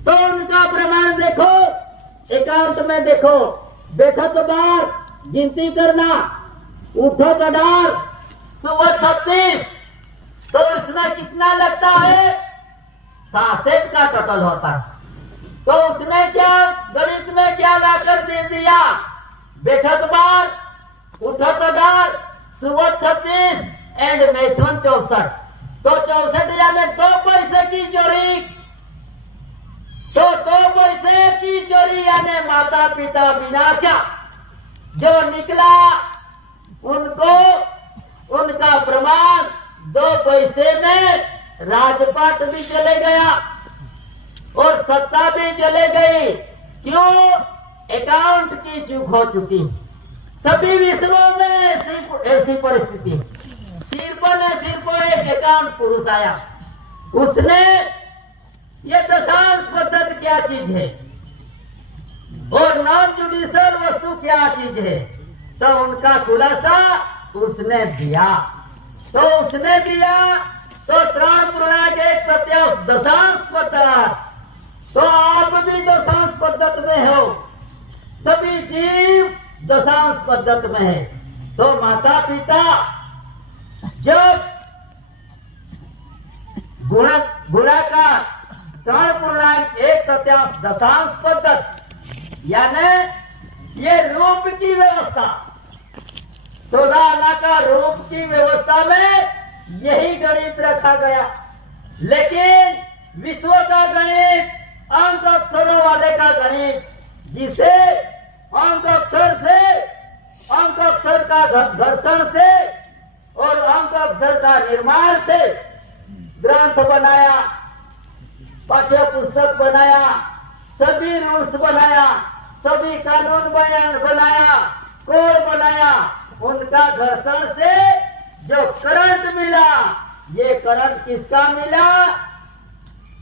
तो उनका प्रमाण देखो, एकांत में देखो, बैठो तो बार गिनती करना, उठो तो डार, सुबह 36, तो उसमें कितना लगता है? 66 का टोटल होता है। तो उसने क्या गणित में क्या लाकर दे दिया? बैठो तो बार, उठो तो डार, सुबह 36 एंड मैथुन 64। तो 64 यानी 2 पैसे की चोरी। तो 2 पैसे की चोरी यानी माता पिता बिना क्या जो निकला उनको, उनका प्रमाण 2 पैसे में राजपाट भी चले गया और सत्ता भी चले गई। क्यों? अकाउंट की चूक हो चुकी। सभी विश्वों में ऐसी परिस्थिति। सिर्फ एक अकाउंट पुरुष आया, उसने ये दशांश पद्धति क्या चीज है और नॉन जुडिशियल वस्तु क्या चीज है, तो उनका खुलासा उसने दिया। तो उसने दिया तो 3.1 दशांश पद्धति। तो आप भी दशांश पद्धति में हो, सभी जीव दशांश पद्धति में है। तो माता पिता जब गुणाकार 3.1 दशांश पद्धति यानी ये रूप की व्यवस्था, 16 आना का रूप की व्यवस्था में यही गणित रखा गया। लेकिन विश्व का गणित अंक अक्षरों वाले का गणित, जिसे अंक अक्षर से, अंक अक्षर का घर्षण से और अंक अक्षर का निर्माण से ग्रंथ बनाया, पाठ्य पुस्तक बनाया, सभी रूल्स बनाया, सभी कानून बनाया, कोड बनाया। उनका घर्षण से जो करंट मिला, ये करंट किसका मिला?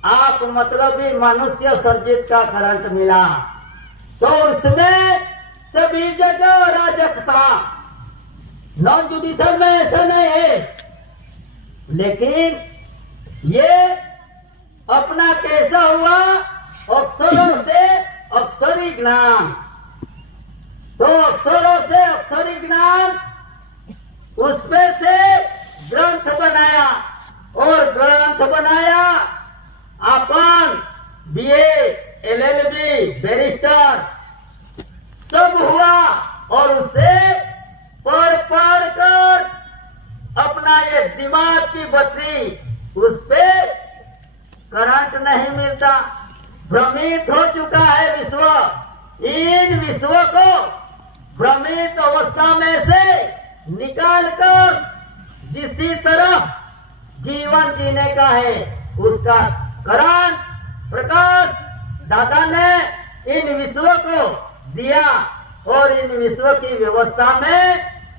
आप मतलब भी मनुष्य सर्जित का करंट मिला। तो उसमें सभी जगह अराजकता। नॉन जुडिशियल में ऐसा नहीं है, लेकिन ये अपना कैसा हुआ? अक्षरों से अक्षरी ज्ञान। तो अक्षरों से अक्षरी ज्ञान, उसमें से ग्रंथ बनाया और ग्रंथ बनाया अपन बीए, एलएलबी, बैरिस्टर सब हुआ और उसे पढ़ कर अपना ये दिमाग की बत्ती, उस पे करंट नहीं मिलता। भ्रमित हो चुका है विश्व। इन विश्व को भ्रमित अवस्था में से निकालकर जिसी तरह जीवन जीने का है, उसका करंट प्रकाश दादा ने इन विश्व को दिया। और इन विश्व की व्यवस्था में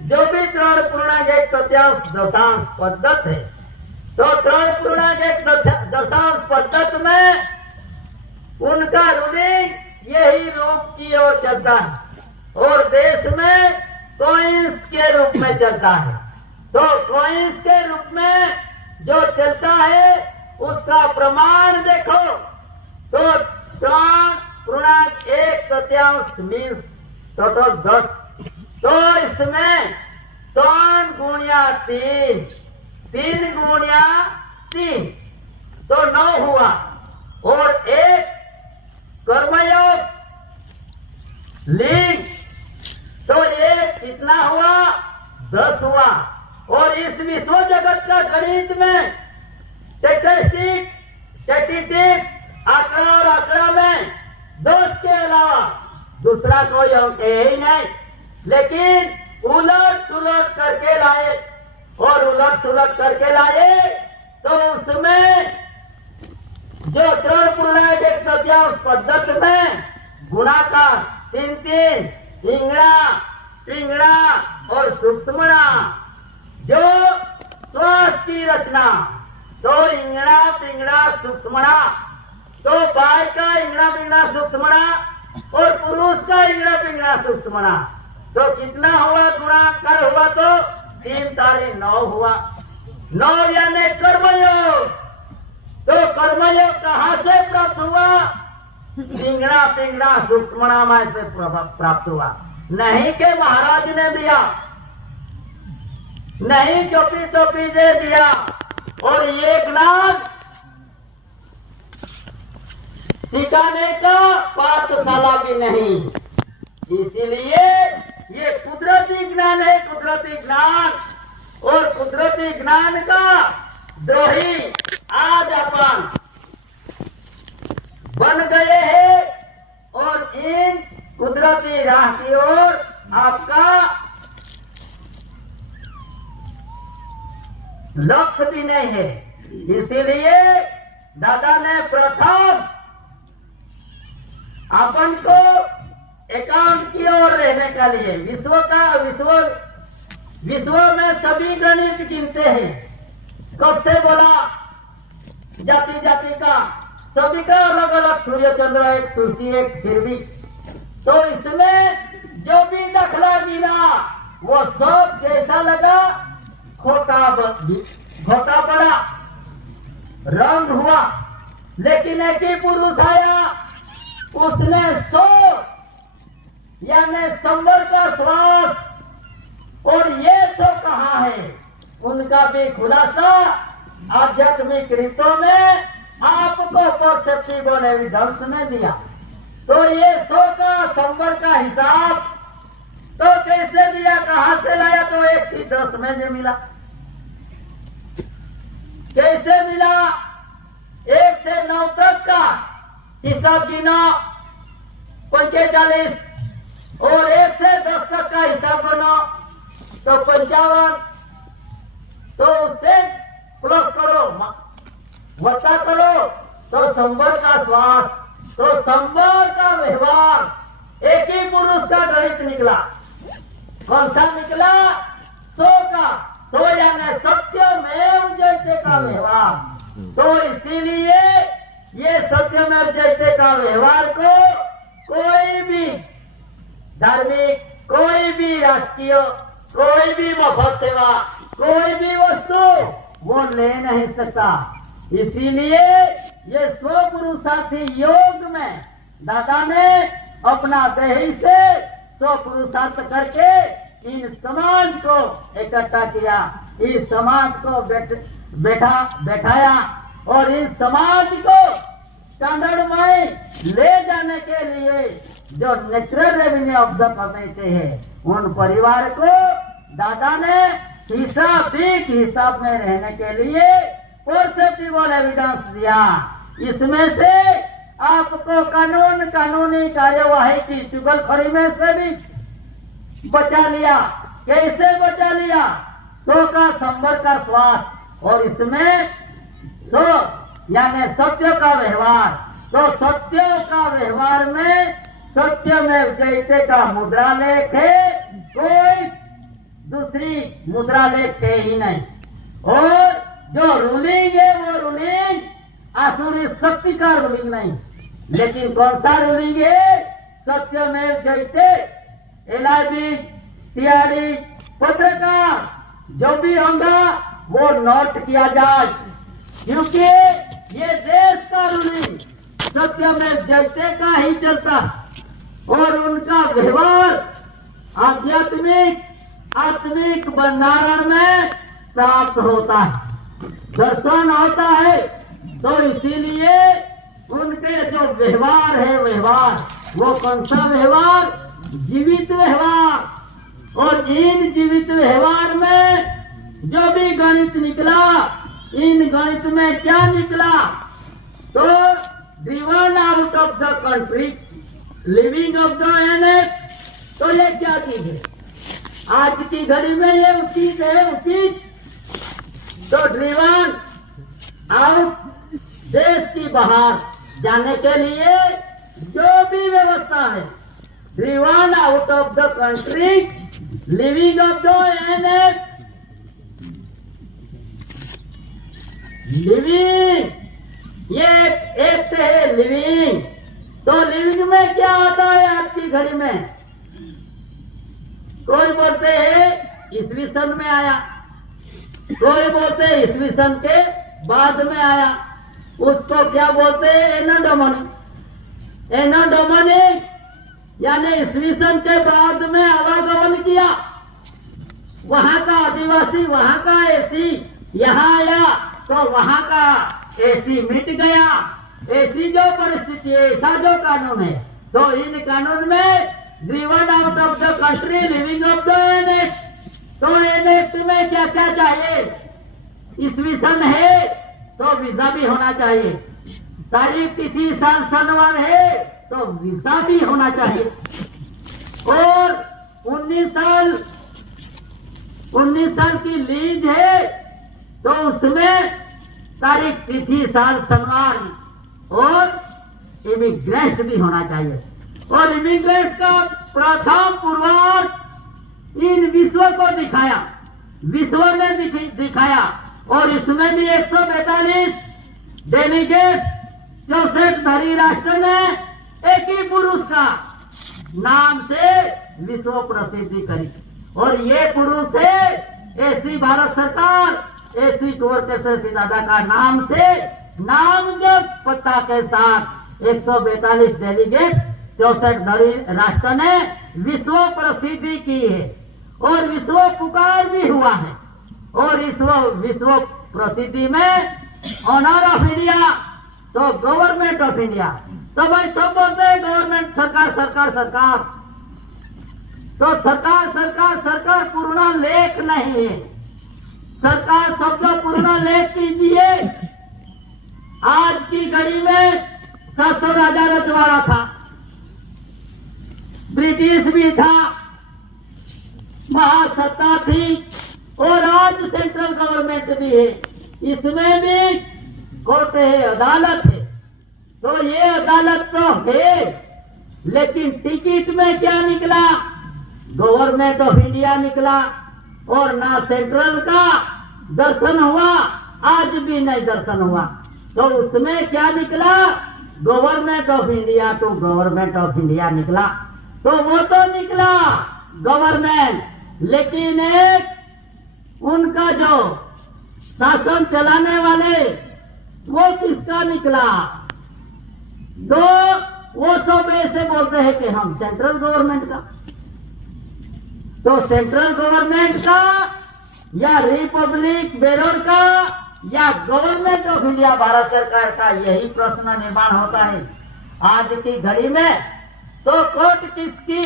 जो भी 3.1 दशांश पद्धति है, तो 3.1 दशांश पद्धति में उनका रूलिंग यही रूप की ओर चलता है और देश में कॉइंस के रूप में चलता है। तो कॉइंस के रूप में जो चलता है उसका प्रमाण देखो। तो 3.1 मीन्स टोटल 10। तो इसमें 3 गुणिया 3, 3 गुणिया 3 तो 9 हुआ और एक कर्मयोग लिंग, तो ये कितना हुआ? 10 हुआ। और इस विश्व जगत का गणित में स्टैटिस्टिक्स आंकड़ा और आंकड़ा में 10 के अलावा दूसरा कोई अंक है ही नहीं। लेकिन उलट सुलट करके लाए और उलट सुलट करके लाए तो उसमें जो 3.1 पद्धति में गुणाकार 3-3 इंगड़ा, पिंगड़ा और सूक्ष्मणा, जो श्वास की रचना, तो इंगड़ा, पिंगड़ा, सूक्ष्मणा, तो बाय का इंगड़ा, पिंगड़ा, सूक्ष्मणा और पुरुष का इंगड़ा, पिंगड़ा, सूक्ष्मणा, तो कितना हुआ? गुणाकार हुआ तो 3 तारीख 9 हुआ। 9 यानी कर्मयोग। तो कर्मयोग कहां से प्राप्त हुआ? पिंगड़ा पिंगड़ा सूक्ष्मणामय से प्राप्त हुआ। नहीं के महाराज ने दिया, नहीं चोपी चोपी ने दिया, और ये ज्ञान सिखाने का पाठशाला भी नहीं। इसीलिए ये कुदरती ज्ञान है, कुदरती ज्ञान, और कुदरती ज्ञान का द्रोही आज अपन बन गए हैं, और इन कुदरती राह की ओर आपका लक्ष्य भी नहीं है। इसीलिए दादा ने प्रथम अपन को एकांत की ओर रहने के लिए विश्व में सभी गणित गिनते हैं। कब से बोला जाति जाति का सभी का अलग अलग सूर्य चंद्र एक सृष्टि एक फिर भी, तो इसमें जो भी दाखला गिना वो सब जैसा लगा खोटा पड़ा, रंग हुआ। लेकिन एक ही पुरुष आया, उसने 100 यानी संवर का श्वास, और ये सब कहा है उनका भी खुलासा आध्यात्मिक रीतों में आपको परसेप्टिबल एविडेंस में दिया। तो ये 100 का संवर का हिसाब तो कैसे दिया, कहां से लाया? तो 1 से 10 में जो मिला, कैसे मिला? 1 से 9 तक का हिसाब गिना 45, और 1 से 10 तक का हिसाब बना तो 55, तो उससे प्लस करो वत्ता करो तो संवर का श्वास, तो संवर का व्यवहार एक ही पुरुष का गणित निकला। कौन सा निकला? 100 का 100 यानी सत्यमेव जयते का व्यवहार। तो इसीलिए ये सत्यमेव जयते का व्यवहार को कोई भी धार्मिक, कोई भी राजकीय, कोई भी मफत सेवा, कोई भी वस्तु वो ले नहीं सकता। इसीलिए ये स्वपुरुषार्थी योग में दादा ने अपना देही से स्वपुरुषार्थ करके इन समाज को इकट्ठा किया, इस समाज को बैठाया, और इस समाज को स्टैंडर्ड में ले जाने के लिए जो natural revenue of the committee है, उन परिवार को दादा ने हिसाब में रहने के लिए परसेप्टिबल एविडेंस दिया। इसमें से आपको कानूनी कार्यवाही की चुगलखोरी में से भी बचा लिया। कैसे बचा लिया? 100 का संवर का श्वास, और इसमें 100 यानी सत्य का व्यवहार। तो सत्य का व्यवहार में सत्य में जैसे का मुद्रा लेख है, कोई दूसरी मुद्रा लेख है ही नहीं। और जो रूलिंग है वो रूलिंग आसुरी शक्ति का रूलिंग नहीं, लेकिन कौन सा रूलिंग है? सत्य में जैसे LIB, CID, पत्रकार जो भी होगा वो नोट किया जाए, क्योंकि ये देश का रूलिंग सत्य में जैसे का ही चलता, और उनका व्यवहार आत्मिक भंडारण में प्राप्त होता है, दर्शन होता है। तो इसीलिए उनके जो व्यवहार है, वो कौन सा व्यवहार? जीवित व्यवहार। और इन जीवित व्यवहार में जो भी गणित निकला, इन गणित में क्या निकला? तो driven out of the country, living of the annex. तो ये क्या चीज है? आज की घड़ी में ये उचित है, उचित। तो ड्रिवन आउट, देश की बाहर जाने के लिए जो भी व्यवस्था है, driven out of the country, living of the annex. Living ये एक है लिविंग। तो लिविंग में क्या आता है आज की घड़ी में? कोई बोलते हैं ईस्वी सन में आया, कोई बोलते हैं ईस्वी सन के बाद में आया, उसको क्या बोलते हैं? एनाडोमनी। एनो डोमिनिक यानी ईस्वी सन के बाद में आवागमन किया। वहां का आदिवासी, वहां का एसी यहाँ आया तो वहां का एसी मिट गया। ऐसी जो परिस्थिति है, ऐसा जो कानून है, तो इन कानून में driven out of the country, living of the enact. तो एनेक्ट में क्या क्या चाहिए? ईस्वी सन है तो वीजा भी होना चाहिए, तारीख तिथि साल सनवार है तो वीजा भी होना चाहिए, और 19 साल की लीज है तो उसमें तारीख तिथि साल सनवार और इमिग्रेंट भी होना चाहिए। और इमिग्रेंट का प्रथम पूर्वार्ध इन विश्व को दिखाया, विश्व ने दिखाया, और इसमें भी 142 डेलीगेट 64 धरी राष्ट्र ने एक ही पुरुष का नाम से विश्व प्रसिद्धि करी, और ये पुरुष है ऐसी भारत सरकार, ऐसी कुंवर केशरी दादा का नाम से नामजद पत्ता के साथ 142 डेलीगेट 64 धरी राष्ट्र ने विश्व प्रसिद्धि की है, और विश्व पुकार भी हुआ है। और इस विश्व प्रसिद्धि में ऑनर ऑफ इंडिया, तो गवर्नमेंट ऑफ इंडिया, तो भाई सब बोलते हैं गवर्नमेंट, सरकार सरकार सरकार, तो सरकार सरकार सरकार पूर्ण लेख नहीं है। सरकार शब्द पूर्ण लेख कीजिए। आज की घड़ी में 700 राजा रजवाड़ा था, ब्रिटिश भी था, महासत्ता थी, और आज सेंट्रल गवर्नमेंट भी है। इसमें भी कोर्ट है, अदालत है, तो ये अदालत तो है, लेकिन टिकट में क्या निकला? गवर्नमेंट ऑफ इंडिया निकला, और ना सेंट्रल का दर्शन हुआ, आज भी नहीं दर्शन हुआ। तो उसमें क्या निकला? गवर्नमेंट ऑफ इंडिया तो गवर्नमेंट ऑफ इंडिया निकला, तो वो तो निकला गवर्नमेंट, लेकिन एक उनका जो शासन चलाने वाले वो किसका निकला? तो वो सब ऐसे बोलते हैं कि हम सेंट्रल गवर्नमेंट का, तो सेंट्रल गवर्नमेंट का या रिपब्लिक बेरोर का या गवर्नमेंट ऑफ इंडिया भारत सरकार का, यही प्रश्न निर्माण होता है आज की घड़ी में। तो कोर्ट किसकी?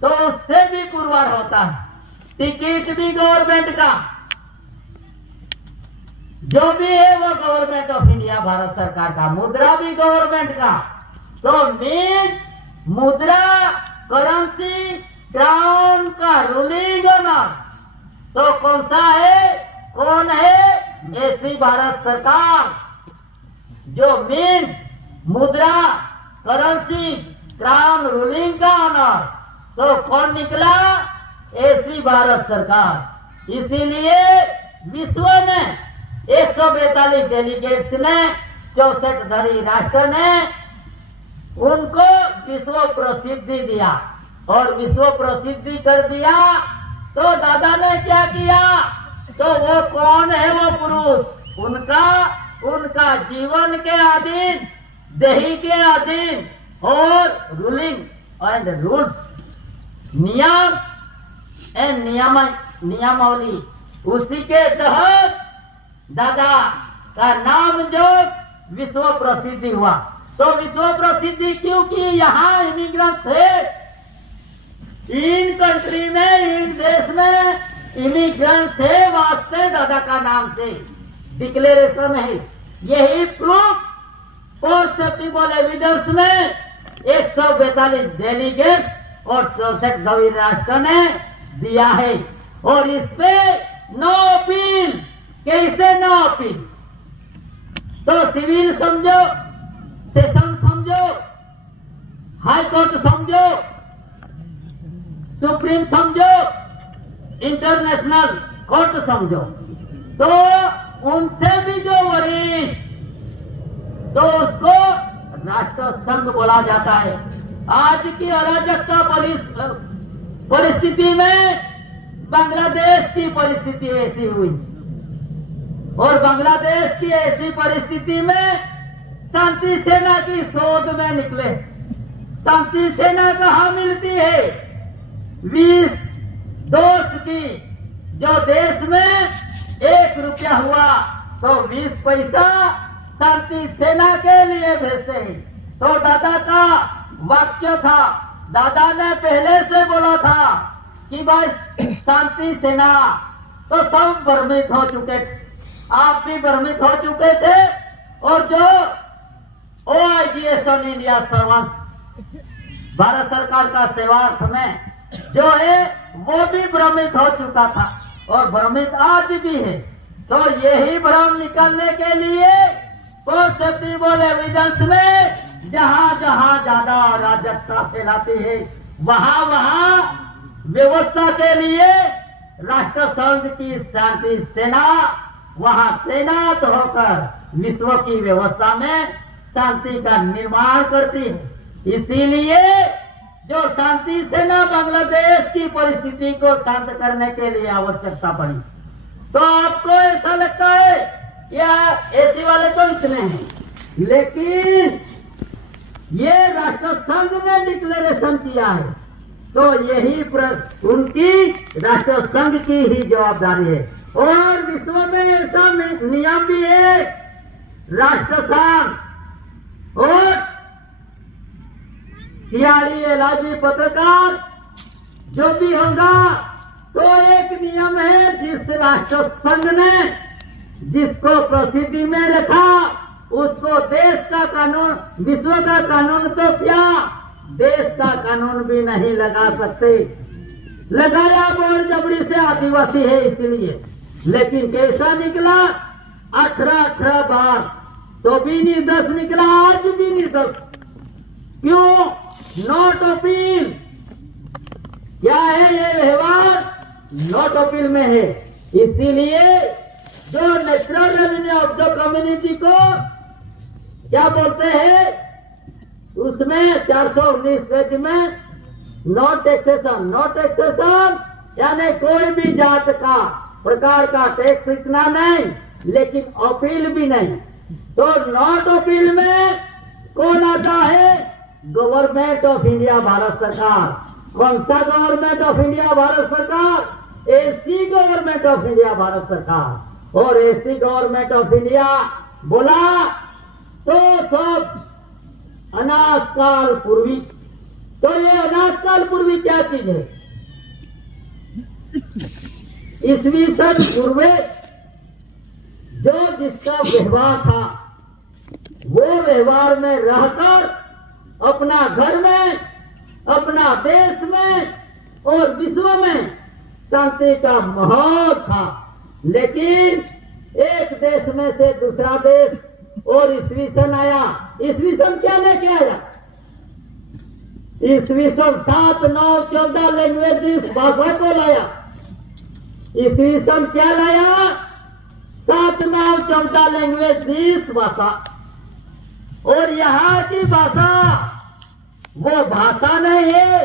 तो उससे भी पुरवार होता है, टिकट भी गवर्नमेंट का, जो भी है वो गवर्नमेंट ऑफ इंडिया भारत सरकार का, मुद्रा भी गवर्नमेंट का। तो मेन मुद्रा, करेंसी, क्राउन का रूलिंग ऑनर तो कौन सा है? कौन है? ऐसी भारत सरकार, जो मेन मुद्रा, करेंसी, क्राउन, रूलिंग का ऑनर, तो कौन निकला? ऐसी भारत सरकार। इसीलिए विश्व ने 142 डेलीगेट्स ने 64 धरी राष्ट्र ने उनको विश्व प्रसिद्धि दिया, और विश्व प्रसिद्धि कर दिया। तो दादा ने क्या किया? तो वो कौन है? वो पुरुष उनका जीवन के अधीन, देही के अधीन, और रूलिंग एंड रूल्स, नियम एंड नियमावली, उसी के तहत दादा का नाम जो विश्व प्रसिद्धि हुआ। तो विश्व प्रसिद्धि क्यों की? यहाँ इमिग्रेंट्स है, इन कंट्री में, इन देश में इमिग्रेंट्स है, वास्ते दादा का नाम से डिक्लेरेशन है। यही प्रूफ और सेप्टिबल एविडेंस में 142 डेलीगेट्स और 64 धरी राष्ट्र ने दिया है। और इस पे नो अपील। कैसे नो अपील? तो सिविल समझो, सेशन समझो, हाई कोर्ट समझो, सुप्रीम समझो, इंटरनेशनल कोर्ट समझो, तो उनसे भी जो वरिष्ठ, तो उसको राष्ट्र संघ बोला जाता है। आज की अराजकता परिस्थिति में बांग्लादेश की परिस्थिति ऐसी हुई, और बांग्लादेश की ऐसी परिस्थिति में शांति सेना की शोध में निकले। शांति सेना कहाँ मिलती है? 20 दोस्त की, जो देश में 1 रुपया हुआ तो 20 पैसा शांति सेना के लिए भेजते हैं। तो दादा का वाक्य था, दादा ने पहले से बोला था कि भाई शांति सेना, तो सब भ्रमित हो चुके थे, आप भी भ्रमित हो चुके थे, और जो OIGS all India servant Bharat सरकार का सेवार्थ में जो है वो भी भ्रमित हो चुका था और भ्रमित आज भी है। तो यही भ्रम निकालने के लिए परसेप्टिबल एविडेंस में जहां जहां ज्यादा अराजकता फैलाती है वहां वहां व्यवस्था के लिए राष्ट्रसंघ की शांति सेना वहां तैनात होकर विश्व की व्यवस्था में शांति का निर्माण करती है। इसीलिए जो शांति सेना बांग्लादेश की परिस्थिति को शांत करने के लिए आवश्यकता पड़ी। तो आपको ऐसा लगता है या ऐसी वाले तो इतने हैं, लेकिन ये राष्ट्रसंघ ने डिक्लेरेशन किया है, तो यही उनकी राष्ट्रसंघ की ही जवाबदारी है। और विश्व में ऐसा नियम भी है, राष्ट्रसंघ और सियारी एलाजी पत्रकार जो भी होगा, तो एक नियम है जिस राष्ट्र संघ ने जिसको प्रसिद्धि में रखा उसको देश का कानून, विश्व का कानून तो क्या देश का कानून भी नहीं लगा सकते। लगाया बोल जबरी से आदिवासी है इसलिए, लेकिन कैसा निकला? 18 बार, तो भी नहीं 10 निकला, आज भी नहीं 10। क्यों? Not appeal. क्या है ये व्यवहार? नॉट अपील में है। इसीलिए जो natural revenue of the community को क्या बोलते हैं, उसमें 419 पेज में नो टैक्सेशन यानी कोई भी जात का प्रकार का टैक्स इतना नहीं, लेकिन अपील भी नहीं। तो नॉट अपील में कौन आता है? गवर्नमेंट ऑफ इंडिया भारत सरकार। कौन सा गवर्नमेंट ऑफ इंडिया भारत सरकार? AC government of India Bharat सरकार। और एसी गवर्नमेंट ऑफ इंडिया बोला तो सब अनाजकाल पूर्वी। तो ये अनाजकाल पूर्वी क्या चीज है? ईस्वी सन पूर्वे जो जिसका व्यवहार था वो व्यवहार में रहकर अपना घर में, अपना देश में और विश्व में शांति का माहौल था। लेकिन एक देश में से दूसरा देश और ईस्वी सन आया। ईस्वी सन क्या लेके आया? ईस्वी सन 7, 9, 14 लैंग्वेज भाषा को लाया। ईस्वी सन क्या लाया? 7, 9, 14 लैंग्वेज भाषा। और यहाँ की भाषा वो भाषा नहीं है,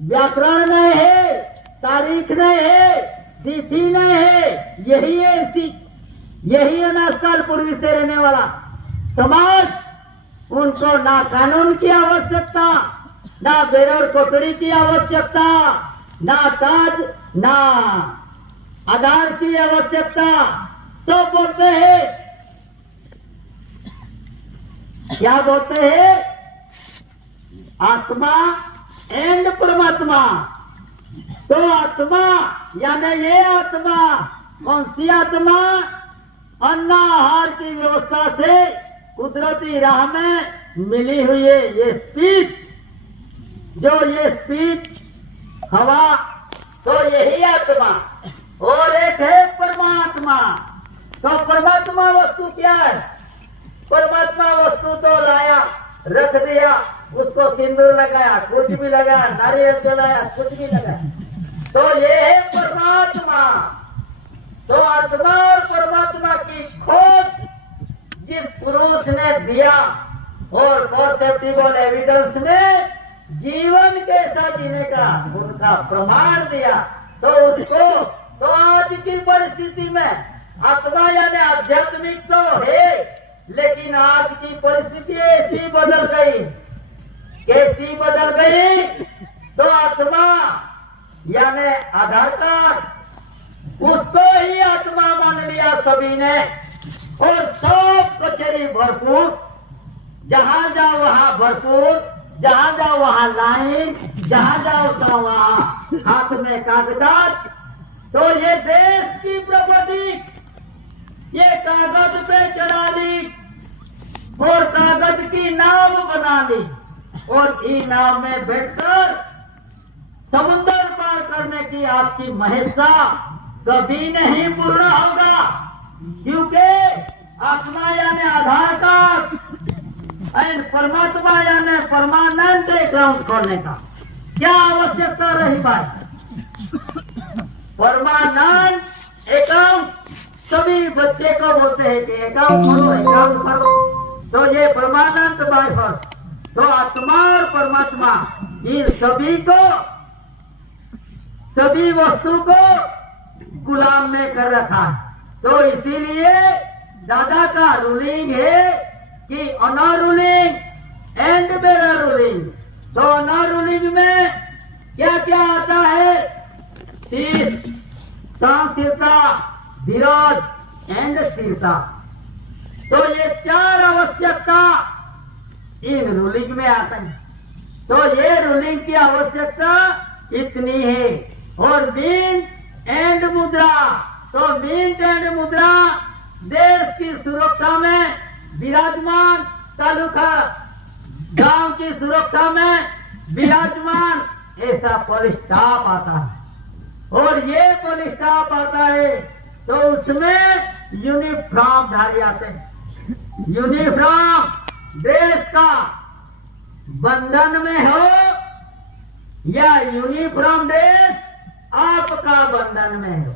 व्याकरण नहीं है, तारीख नहीं है, तिथि नहीं है, यही है इसी, यही अनाजकाल पूर्वी से रहने वाला समाज। उनको ना कानून की आवश्यकता, ना बेरर कोटड़ी की आवश्यकता, ना ताज, ना आधार की आवश्यकता। सब बोलते हैं, क्या बोलते हैं? आत्मा एंड परमात्मा। तो आत्मा यानी ये आत्मा, कौन सी आत्मा? अन्न आहार की व्यवस्था से कुदरती राह में मिली हुई है ये स्पीच, जो ये स्पीच हवा, तो यही आत्मा। और एक है परमात्मा। तो परमात्मा वस्तु क्या है? परमात्मा वस्तु तो लाया, रख दिया, उसको सिंदूर लगाया, कुछ भी लगाया, नारियल जलाया, कुछ भी लगाया, तो ये है परमात्मा। तो आत्मा और परमात्मा की खोज जिस पुरुष ने दिया और परसेप्टिबल एविडेंस में जीवन कैसा जीने का उनका प्रमाण दिया, तो उसको तो आज की परिस्थिति में आत्मा यानी आध्यात्मिक तो है, लेकिन आज की परिस्थिति ऐसी बदल गई। कैसी बदल गई? तो आत्मा यानी आधार कार्ड, उसको ही आत्मा मान लिया सभी ने, और सब कचेरी भरपूर, जहां जाओ वहां भरपूर, जहां जाओ वहां लाइन, जहां जाओ तो वहां हाथ में कागजात। तो ये देश की प्रॉपर्टी ये कागज पे चढ़ा ली और कागज की नाव बना ली, और ई नाव में बैठकर समुद्र पार करने की आपकी महसा कभी नहीं पूर्ण होगा, क्योंकि आत्मा यानी आधार कार्ड एंड परमात्मा यानी परमानेंट अकाउंट खोलने का क्या आवश्यकता रही भाई? परमानेंट अकाउंट सभी बच्चे को बोलते हैं कि अकाउंट खोलो, अकाउंट खोलो। तो ये परमानेंट बाय बर्थ, तो आत्मा और परमात्मा इन सभी को, सभी वस्तु को गुलाम में कर रखा है। तो इसीलिए दादा का रूलिंग है कि honour ruling and bearer ruling. तो ऑनर रूलिंग में क्या क्या आता है? शीश, सहनशीलता, धीरज एंड स्थिरता। तो ये चार आवश्यकता इन रूलिंग में आते हैं। तो ये रूलिंग की आवश्यकता इतनी है। और मिंट एंड मुद्रा, तो मिंट एंड मुद्रा देश की सुरक्षा में विराजमान, तालुका गांव की सुरक्षा में विराजमान ऐसा पॉलिस्टाफ आता है। और ये पॉलिस्टाफ आता है तो उसमें यूनिफॉर्म धारी आते हैं। यूनिफॉर्म देश का बंधन में हो या यूनिफॉर्म देश आपका बंधन में हो,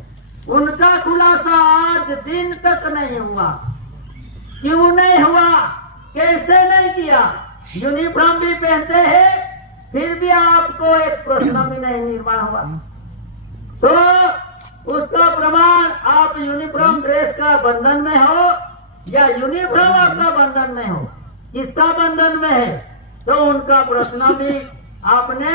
उनका खुलासा आज दिन तक नहीं हुआ। क्यों नहीं हुआ? कैसे नहीं किया? यूनिफॉर्म भी पहनते हैं फिर भी आपको एक प्रश्न भी नहीं निर्माण हुआ। तो उसका प्रमाण आप यूनिफॉर्म ड्रेस का बंधन में हो या यूनिफॉर्म आपका बंधन में हो, किसका बंधन में है? तो उनका प्रश्न भी आपने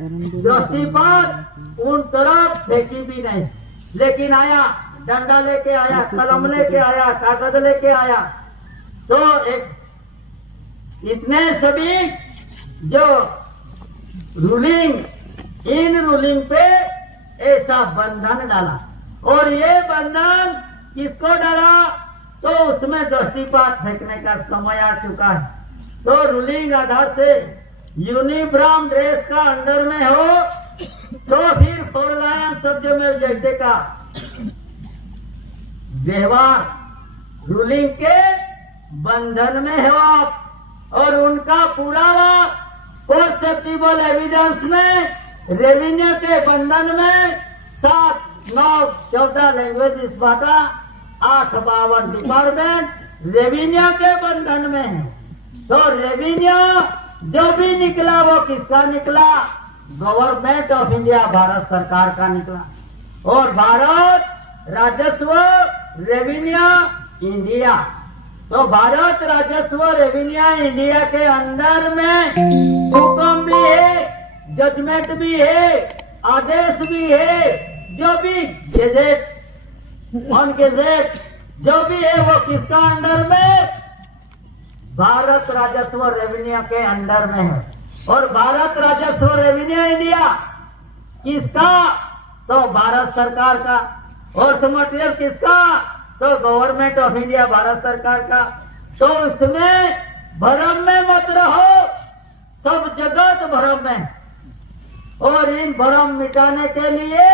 दृष्टिपात उन तरफ फेंकी भी नहीं। लेकिन आया, डंडा लेके आया, कलम लेके आया, कागज लेके आया। तो एक इतने सभी जो रूलिंग, इन रूलिंग पे ऐसा बंधन डाला। और ये बंधन किसको डाला? तो उसमें दृष्टिपात फेंकने का समय आ चुका है। तो रूलिंग आधार से यूनिफॉर्म ड्रेस का अंडर में हो तो फिर फोरलायन शब्द में जैसे का व्यवहार रूलिंग के बंधन में हो आप, और उनका पुरावा परसेप्टिबल एविडेंस में रेवेन्यू के बंधन में 7, 9, 14 लैंग्वेज इस बात 8 52 डिपार्टमेंट रेवेन्यू के बंधन में है। तो रेवेन्यू जो भी निकला वो किसका निकला? गवर्नमेंट ऑफ इंडिया, भारत सरकार का निकला। और भारत राजस्व रेवेन्यू इंडिया, तो भारत राजस्व रेवेन्यू इंडिया के अंदर में हुक्म भी है, जजमेंट भी है, आदेश भी है, जो भी गेजेट ऑन गेजेट जो भी है वो किसका अंडर में? भारत राजस्व रेवेन्यू के अंडर में है। और भारत राजस्व रेवेन्यू इंडिया किसका? तो भारत सरकार का। अर्थ मटेरियल किसका? तो गवर्नमेंट ऑफ इंडिया, भारत सरकार का। तो उसमें भ्रम में मत रहो, सब जगत भ्रम में। और इन भ्रम मिटाने के लिए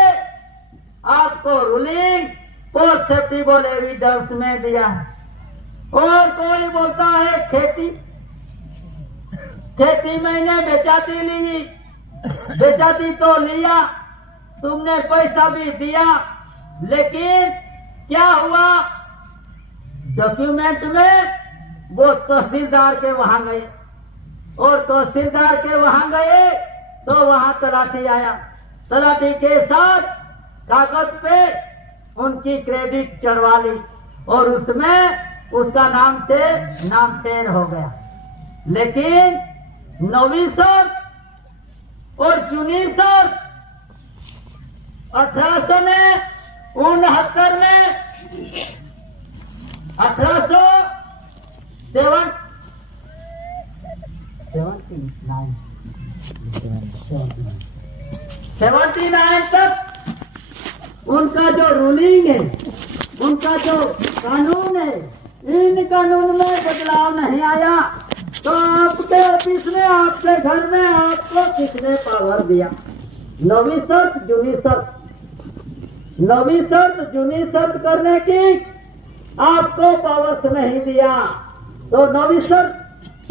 आपको रूलिंग परसेप्टिबल एविडेंस में दिया है। और कोई बोलता है खेती, खेती मैंने बेचाती ली, बेचाती तो लिया, तुमने पैसा भी दिया, लेकिन क्या हुआ? डॉक्यूमेंट में वो तहसीलदार के वहां गए, और तहसीलदार के वहां गए तो वहां तलाठी आया, तलाठी के साथ कागज पे उनकी क्रेडिट चढ़वा ली, और उसमें उसका नाम से नाम फेर हो गया। लेकिन 9वीं शर्त और जूनी शर्त 1869 में 79 तक उनका जो रूलिंग है, उनका जो कानून है, इन कानून में बदलाव नहीं आया। तो आपके ऑफिस में, आपके घर में आपको किसने पावर दिया? 9वीं शर्त जूनी शर्त, 9वीं शर्त जूनी शर्त करने की आपको पावर्स नहीं दिया। तो 9वीं शर्त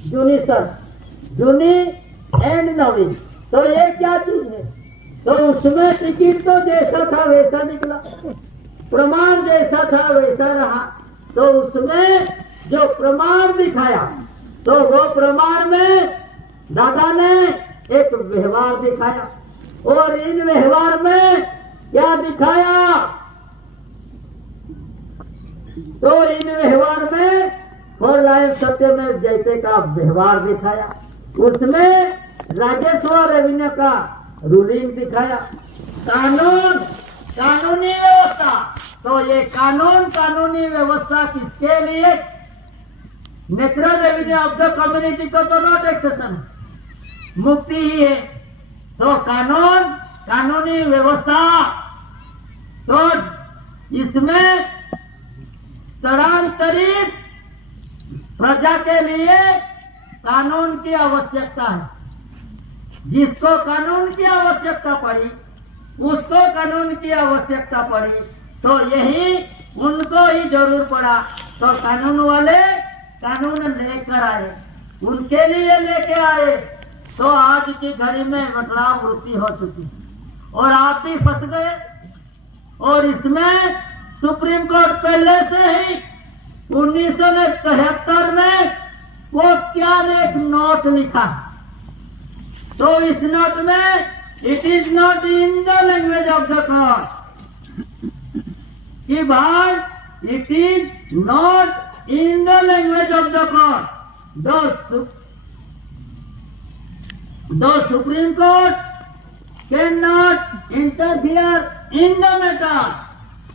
जूनी शर्त, जूनी एंड 9वीं, तो ये क्या चीज है? तो उसमें टिकट तो जैसा था वैसा निकला, प्रमाण जैसा था वैसा रहा। तो उसमें जो प्रमाण दिखाया, तो वो प्रमाण में दादा ने एक व्यवहार दिखाया, और इन व्यवहार में क्या दिखाया? तो इन व्यवहार में 4 लाइन सत्यमेव जयते का व्यवहार दिखाया, उसमें राजस्व रेवेन्यू का रूलिंग दिखाया, कानून, कानूनी व्यवस्था। तो ये कानून, कानूनी व्यवस्था किसके लिए? Natural revenue of the community को तो नो टैक्सेशन, मुक्ति ही है। तो कानून, कानूनी व्यवस्था, तो इसमें स्थलांतरित प्रजा के लिए कानून की आवश्यकता है। जिसको कानून की आवश्यकता पड़ी, उसको कानून की आवश्यकता पड़ी, तो यही उनको ही जरूर पड़ा। तो कानून वाले कानून लेकर आए, उनके लिए लेके आए। तो आज की घड़ी में बदलाव वृत्ति हो चुकी, और आप भी फंस गए। और इसमें सुप्रीम कोर्ट पहले से ही 1973 में वो क्या एक नोट लिखा, तो इस नोट में it is not in the language of the court, कि भाई it is not in the language of the court, the supreme court can not interfere in the matter.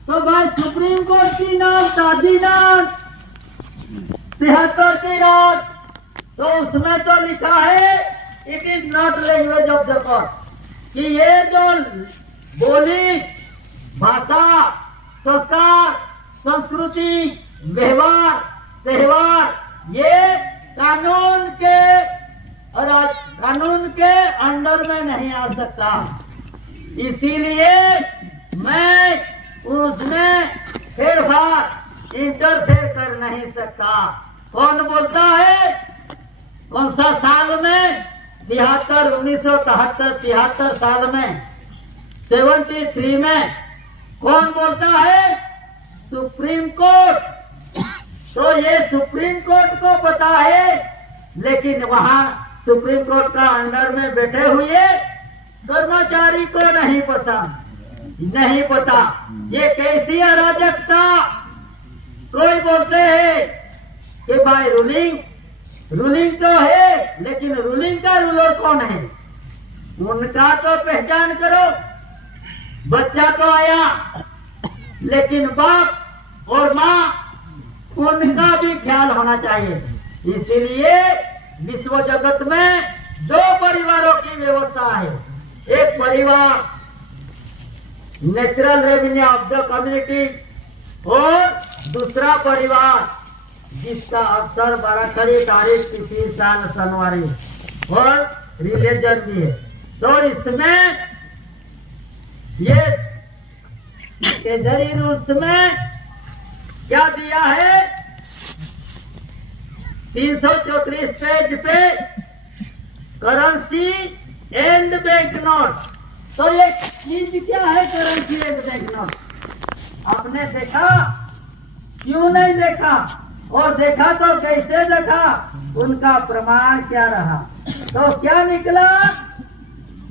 तो भाई सुप्रीम कोर्ट की note, ताजी note 73 की note, तो उसमें तो लिखा है it is not language of the court, कि ये जो बोली, भाषा, संस्कार, संस्कृति, व्यवहार, त्योहार, ये कानून के अंडर में नहीं आ सकता। इसीलिए मैं उसमें फेरफार, इंटरफेयर कर नहीं सकता। कौन बोलता है? कौन सा साल में? 1973 साल में, 73 में कौन बोलता है? Supreme court. तो ये सुप्रीम कोर्ट को पता है, लेकिन वहां सुप्रीम कोर्ट का अंडर में बैठे हुए कर्मचारी को नहीं पता ये कैसी अराजकता। कोई बोलते हैं कि भाई रूलिंग तो है, लेकिन रूलिंग का रूलर कौन है? उनका तो पहचान करो। बच्चा तो आया, लेकिन बाप और माँ, उनका भी ख्याल होना चाहिए। इसीलिए विश्व जगत में 2 परिवारों की व्यवस्था है। एक परिवार natural revenue of the community, और दूसरा परिवार जिसका अक्सर, बाराखड़ी, तारीख, तिथि, साल, सनवारी और रिलीजन भी है। तो इसमें ये केजरी रूल्स में क्या दिया है? 334 पेज पे करेंसी एंड बैंक नोट। तो ये चीज क्या है करेंसी एंड बैंक नोट? आपने देखा? क्यों नहीं देखा? और देखा तो कैसे देखा? उनका प्रमाण क्या रहा? तो क्या निकला?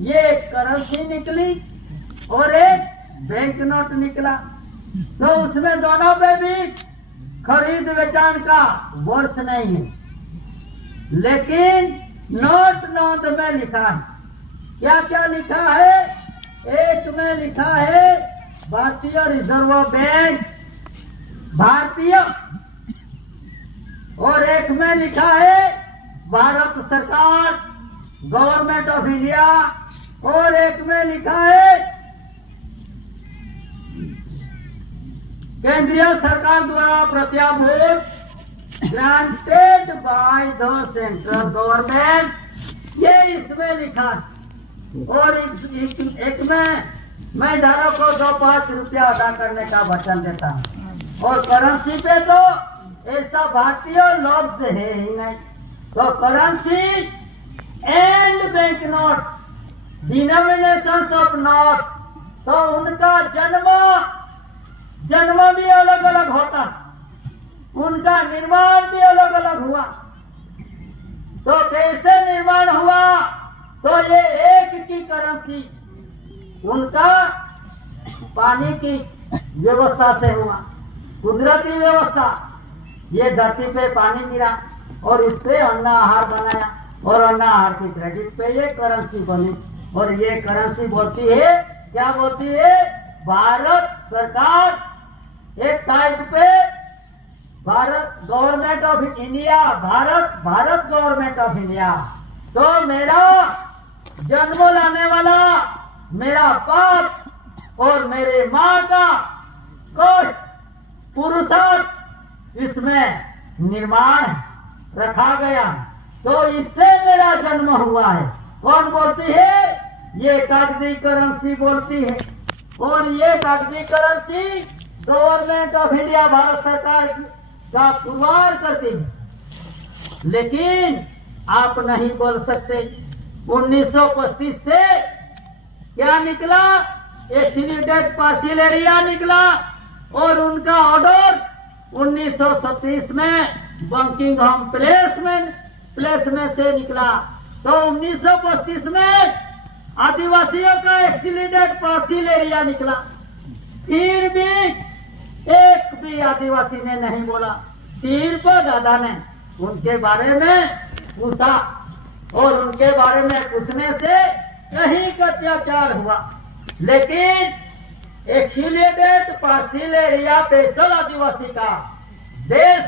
ये करेंसी निकली और एक बैंक नोट निकला। तो उसमें दोनों पे भी खरीद वेचाण का वर्ष नहीं है, लेकिन नोट नोट में लिखा है। क्या क्या लिखा है? एक में लिखा है भारतीय रिजर्व बैंक, भारतीय, और एक में लिखा है भारत सरकार, गवर्नमेंट ऑफ इंडिया, और एक में लिखा है केंद्रीय सरकार द्वारा प्रत्याभूत, granted by the central government, ये इसमें लिखा है। और एक में मैं धारक को 2-5 रुपया अदा करने का वचन देता हूँ। और करेंसी पे तो ऐसा भारतीय लफ्ज है ही नहीं। तो currency and bank notes, denomination of notes, तो उनका जन्म भी अलग अलग होता, उनका निर्माण भी अलग अलग हुआ। तो कैसे निर्माण हुआ? तो ये एक की करेंसी उनका पानी की व्यवस्था से हुआ, कुदरती व्यवस्था। ये धरती पे पानी गिरा और इस पे अन्न आहार बनाया, और अन्न आहार की क्रेडिट पे ये करेंसी बनी। और ये करेंसी बोलती है, क्या बोलती है? भारत सरकार, एक साइड पे Bharat government of India, Bharat government of India. तो मेरा जन्म लाने वाला मेरा बाप और मेरे माँ का कष्ट, पुरुषार्थ इसमें निर्माण रखा गया, तो इससे मेरा जन्म हुआ है। कौन बोलती है? ये कागजी करेंसी बोलती है। और ये कागजी currency government of India, Bharat सरकार का पुरवार करती है। लेकिन आप नहीं बोल सकते। 1935 से क्या निकला? एक्सीडेंट पार्शियल एरिया निकला, और उनका ऑर्डर 1937 में बकिंघम प्लेस में से निकला। तो 1935 में आदिवासियों का एक्सीडेंट पार्शियल एरिया निकला। फिर भी एक भी आदिवासी ने नहीं बोला। फिर पर दादा ने उनके बारे में पूछा, और उनके बारे में पूछने से कहीं का अत्याचार हुआ। लेकिन एक्सीडेंट पार्शियल एरिया स्पेशल आदिवासी का देश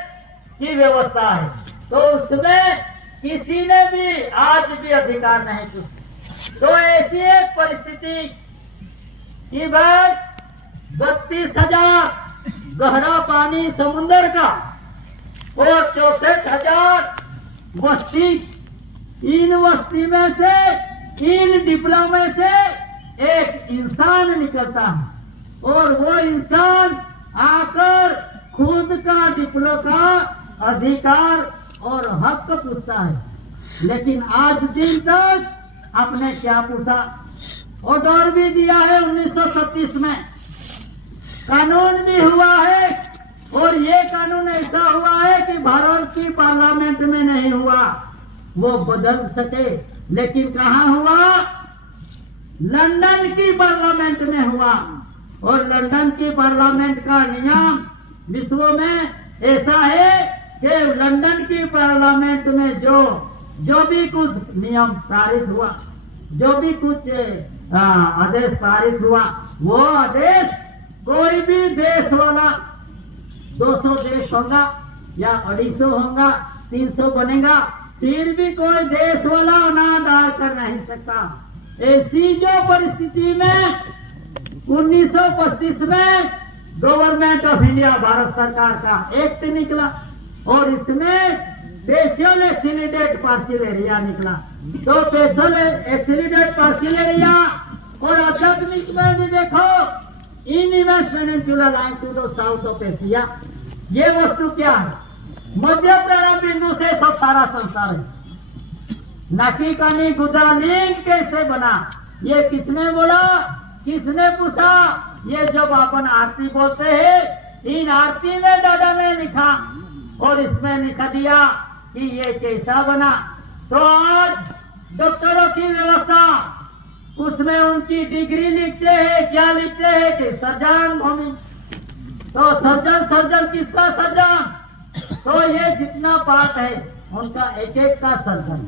की व्यवस्था है, तो उसमें किसी ने भी आज भी अधिकार नहीं किया। तो ऐसी एक परिस्थिति की बात, 32,000 गहरा पानी समुद्र का और 64,000 वस्ती, इन वस्ती में से, इन डिप्लो में से एक इंसान निकलता है, और वो इंसान आकर खुद का डिप्लो का अधिकार और हक पूछता है। लेकिन आज दिन तक आपने क्या पूछा? ऑर्डर भी दिया है 1937 में, कानून भी हुआ है, और ये कानून ऐसा हुआ है कि भारत की पार्लियामेंट में नहीं हुआ, वो बदल सके। लेकिन कहाँ हुआ? लंदन की पार्लियामेंट में हुआ। और लंदन की पार्लियामेंट का नियम विश्व में ऐसा है कि लंदन की पार्लियामेंट में जो भी कुछ नियम पारित हुआ, जो भी कुछ आदेश पारित हुआ, वो आदेश कोई भी देश वाला, 200 देश होगा या 250 होगा, 300 बनेगा, फिर भी कोई देश वाला अनादार कर नहीं सकता। ऐसी जो परिस्थिति में 1935 में गवर्नमेंट ऑफ इंडिया, भारत सरकार का एक्ट निकला, और इसमें स्पेशल एक्सीडेंट पार्शियल एरिया निकला। तो स्पेशल एक्सीडेंट पार्शियल एरिया और आध्यात्मिक में भी देखो, in peninsula lying to the south of Asia, ये वस्तु क्या है? मध्य प्रारंभ बिंदु से सब सारा संसार है। नाकी कानी गुदा लिंग कैसे बना? ये किसने बोला? किसने पूछा? ये जब अपन आरती बोलते हैं, इन आरती में दादा ने लिखा, और इसमें लिखा दिया कि ये कैसा बना। तो आज डॉक्टरों की व्यवस्था, उसमें उनकी डिग्री लिखते हैं, क्या लिखते हैं कि सर्जन भूमि, तो सर्जन सर्जन किसका सर्जन? तो ये जितना पार्ट है उनका एक एक का सर्जन।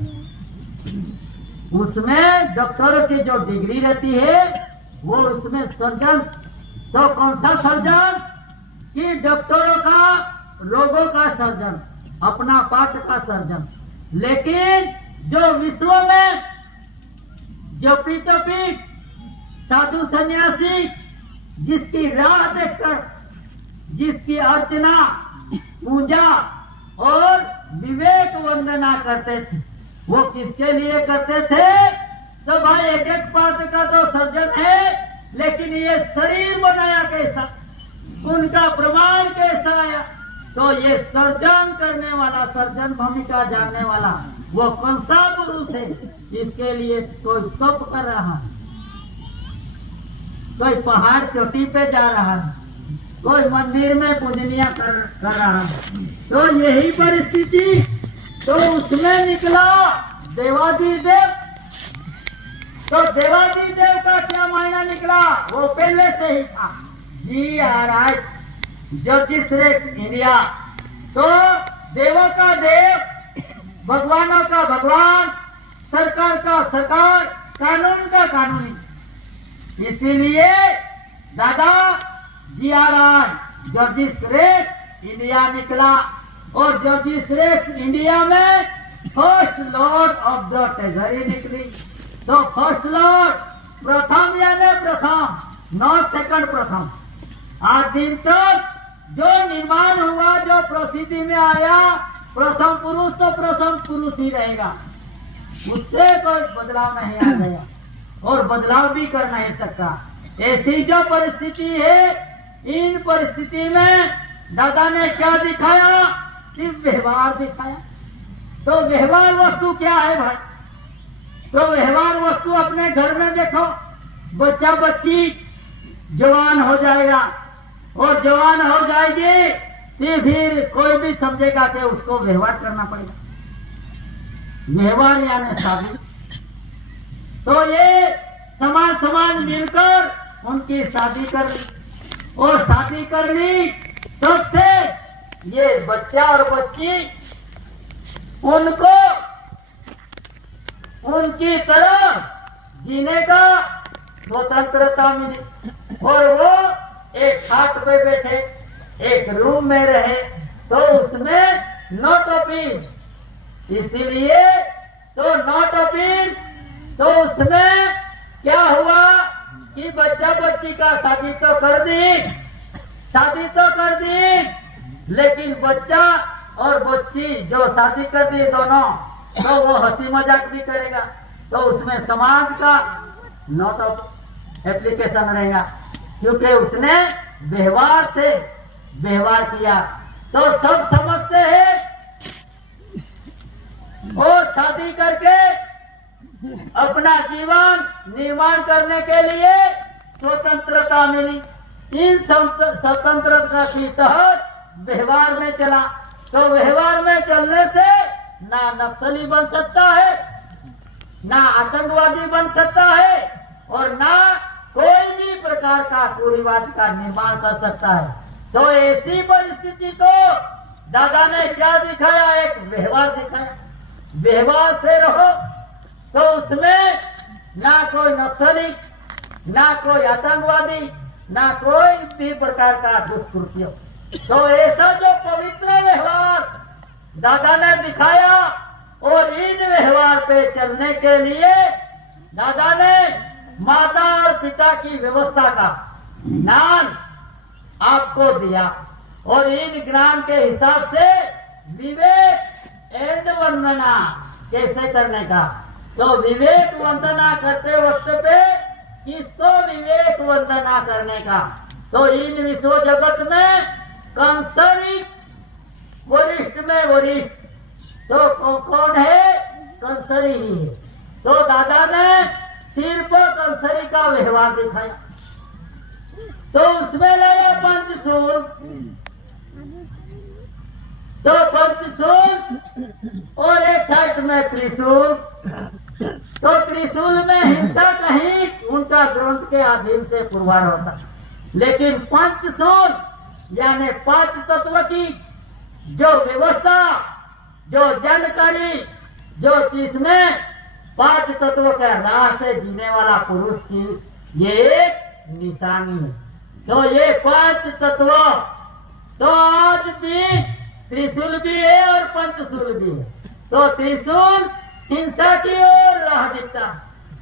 उसमें डॉक्टरों की जो डिग्री रहती है वो उसमें सर्जन। तो कौन सा सर्जन? कि डॉक्टरों का रोगों का सर्जन, अपना पार्ट का सर्जन। लेकिन जो विश्व में जपी तपी साधु सन्यासी जिसकी राह देखकर, जिसकी अर्चना पूजा और विवेक वंदना करते थे, वो किसके लिए करते थे? तो भाई एक एक पार्ट का तो सर्जन है, लेकिन ये शरीर बनाया कैसा, उनका प्रमाण कैसा आया? तो ये सर्जन करने वाला, सर्जन भूमिका जानने वाला वो कौन सा पुरुष है? इसके लिए कोई तप कर रहा है, कोई पहाड़ चोटी पे जा रहा है, कोई मंदिर में पूजनिया कर रहा है। तो यही परिस्थिति तो उसमें निकला देवादिदेव। तो देवादिदेव का क्या मायना निकला? वो पहले से ही था, GRI, जस्टिस रेक्स इंडिया। तो देवों का देव, भगवानों का भगवान, सरकार का सरकार, कानून का कानूनी। इसीलिए दादा GRI, जस्टिस रेक्स इंडिया निकला। और जस्टिस रेक्स इंडिया में first Lord of the treasury निकली। तो फर्स्ट लॉर्ड प्रथम यानी प्रथम, नॉट सेकंड, प्रथम। आज दिन तक जो निर्माण हुआ, जो प्रसिद्धि में आया, प्रथम पुरुष तो प्रथम पुरुष ही रहेगा, उससे कोई बदलाव नहीं आ गया और बदलाव भी कर नहीं सकता। ऐसी जो परिस्थिति है, इन परिस्थिति में दादा ने क्या दिखाया? सिर्फ व्यवहार दिखाया। तो व्यवहार वस्तु क्या है भाई? तो व्यवहार वस्तु अपने घर में देखो, बच्चा बच्ची जवान हो जाएगा और जवान हो जाएगी तो फिर कोई भी समझेगा कि उसको व्यवहार करना पड़ेगा। व्यवहार यानी शादी। तो ये समान समान मिलकर उनकी शादी कर ली और शादी कर ली, तब से ये बच्चा और बच्ची उनको उनकी तरह जीने का स्वतंत्रता मिली और वो एक खाट पे बैठे, एक रूम में रहे, तो उसमें नो टॉपिंग। इसीलिए तो नो टॉपिंग, तो उसमें क्या हुआ कि बच्चा बच्ची का शादी तो कर दी, शादी तो कर दी, लेकिन बच्चा और बच्ची जो शादी कर दी दोनों, तो वो हंसी मजाक भी करेगा, तो उसमें समाज का नोट ऑफ एप्लीकेशन रहेगा, क्योंकि उसने व्यवहार से व्यवहार किया। तो सब समझते हैं वो शादी करके अपना जीवन निर्माण करने के लिए स्वतंत्रता मिली। इन स्वतंत्रता के तहत व्यवहार में चला, तो व्यवहार में चलने से ना नक्सली बन सकता है, ना आतंकवादी बन सकता है और ना कोई भी प्रकार का कुरिवाज का निर्माण कर सकता है। तो ऐसी परिस्थिति को दादा ने क्या दिखाया? एक व्यवहार दिखाया। व्यवहार से रहो, तो उसमें ना कोई नक्सली, ना कोई आतंकवादी, ना कोई भी प्रकार का दुष्कृत्य। तो ऐसा जो पवित्र व्यवहार दादा ने दिखाया, और इन व्यवहार पे चलने के लिए दादा ने माता और पिता की व्यवस्था का ज्ञान आपको दिया, और इन ज्ञान के हिसाब से विवेक एंड वंदना कैसे करने का। तो विवेक वंदना करते वक्त पे किसको विवेक वंदना करने का? तो इन विश्व जगत में कंसरी वरिष्ठ में वरिष्ठ तो कौन है? कंसरी ही है। तो दादा ने सिर पर कंसरी का व्यवहार दिखाया। तो उसमें ले पंचसूल, तो पंचसूल और एक साइड में त्रिशूल। तो त्रिशूल में हिंसा कहीं उनका ग्रंथ के अधीन से पुरवार होता, लेकिन पंचसूल यानी 5 तत्व की जो व्यवस्था, जो जानकारी, जो इसमें 5 तत्व का राह से जीने वाला पुरुष की ये एक निशानी है। तो ये 5 तत्व तो आज भी त्रिशूल भी है और पंचशूल भी है। तो त्रिशूल हिंसा की ओर राह दिखता,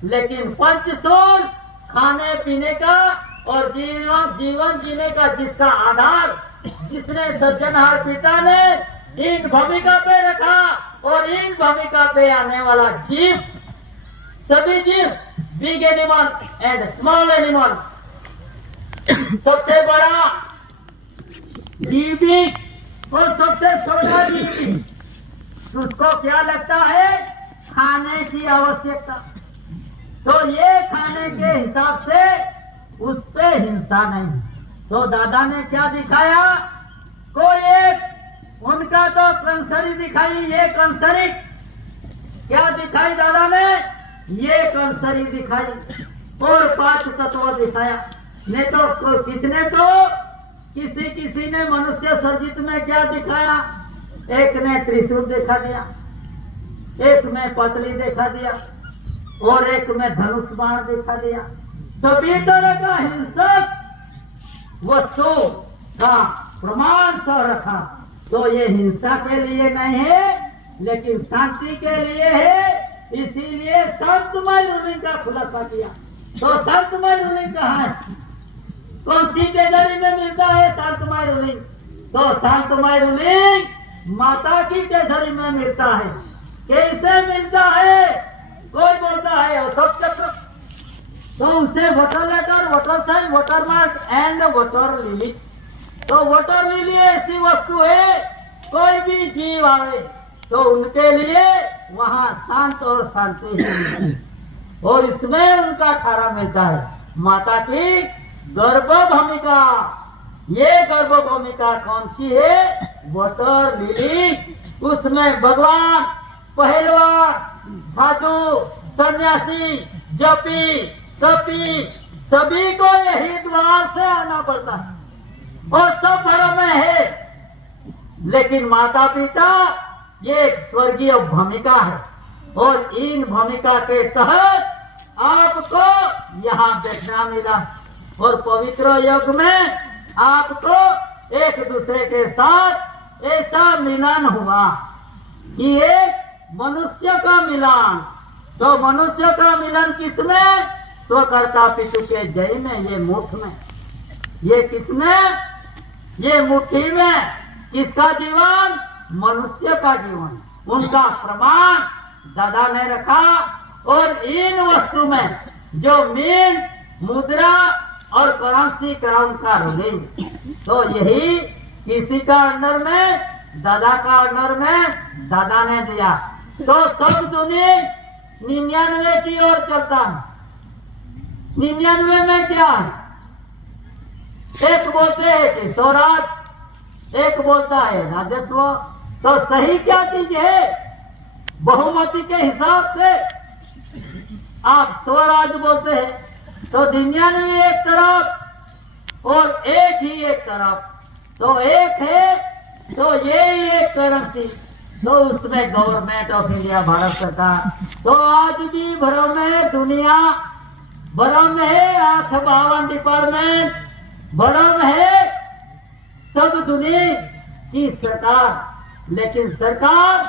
लेकिन पंचशूल खाने पीने का और जीवन जीने का जिसका आधार, जिसने सज्जनहार पिता ने इन भूमिका पे रखा और इन भूमिका पे आने वाला जीव, सभी जीव, big animal and small animal, सबसे बड़ा जीव भी और सबसे छोटा जीव भी, उसको क्या लगता है? खाने की आवश्यकता। तो ये खाने के हिसाब से उस पे हिंसा नहीं। तो दादा ने क्या दिखाया? कोई एक उनका तो कंसरी दिखाई, ये कंसरी क्या दिखाई दादा ने? ये कंसरी दिखाई और 5 तत्व दिखाया। नहीं तो किसने तो किसी ने मनुष्य सर्जित में क्या दिखाया? एक ने त्रिशूल दिखा दिया, एक में पतली दिखा दिया और एक में धनुष बाण दिखा दिया। सभी तरह का हिंसक वस्तु का प्रमाण सह रखा। तो ये हिंसा के लिए नहीं है, लेकिन शांति के लिए है। इसीलिए शांतमय रूलिंग का खुलासा किया। तो शांतमय रूलिंग कहाँ है? कौन सी ट्रेजरी में मिलता है शांतमय रूलिंग? तो शांतमय रूलिंग माता की ट्रेजरी में मिलता है। कैसे मिलता है? कोई बोलता है अशोक चक्र, तो उसे water letter, water sign, water mark and water lily. तो वोटर लिली ऐसी वस्तु है, कोई भी जीव आवे तो उनके लिए वहाँ शांत और शांति है। और इसमें उनका ठारा मिलता है माता की गर्भ भूमिका। ये गर्भ भूमिका कौन सी है? Voter lily. उसमें भगवान, पहलवान, साधु, सन्यासी, जपी, तपी, सभी को यही द्वार से आना पड़ता है और सब धर्म में है। लेकिन माता पिता ये एक स्वर्गीय भूमिका है और इन भूमिका के तहत आपको यहाँ देखना मिला। और पवित्र युग में आपको एक दूसरे के साथ ऐसा मिलन हुआ कि एक मनुष्य का मिलन। तो मनुष्य का मिलन किसमें? स्वकर्ता पितु के जय में, ये मुठ में। ये किसमें? ये मुट्ठी में। किसका जीवन? मनुष्य का जीवन। उनका प्रमाण दादा ने रखा। और इन वस्तु में जो मीन, मुद्रा और करेंसी का उनका रूलिंग, तो यही किसी का अंडर में, दादा का अंडर में दादा ने दिया। तो सब दुनिया 99 की ओर चलता है। 99 में क्या है? एक बोलते हैं कि स्वराज, एक बोलता है राजस्व। तो सही क्या चीज है? बहुमती के हिसाब से आप स्वराज बोलते हैं तो 99 एक तरफ और एक ही एक तरफ। तो एक है तो ये एक करेंसी, तो उसमें गवर्नमेंट ऑफ इंडिया, भारत सरकार। तो आज भी भ्रम है, दुनिया भ्रम है, 852 डिपार्टमेंट भ्रम है, सब दुनिया की सरकार। लेकिन सरकार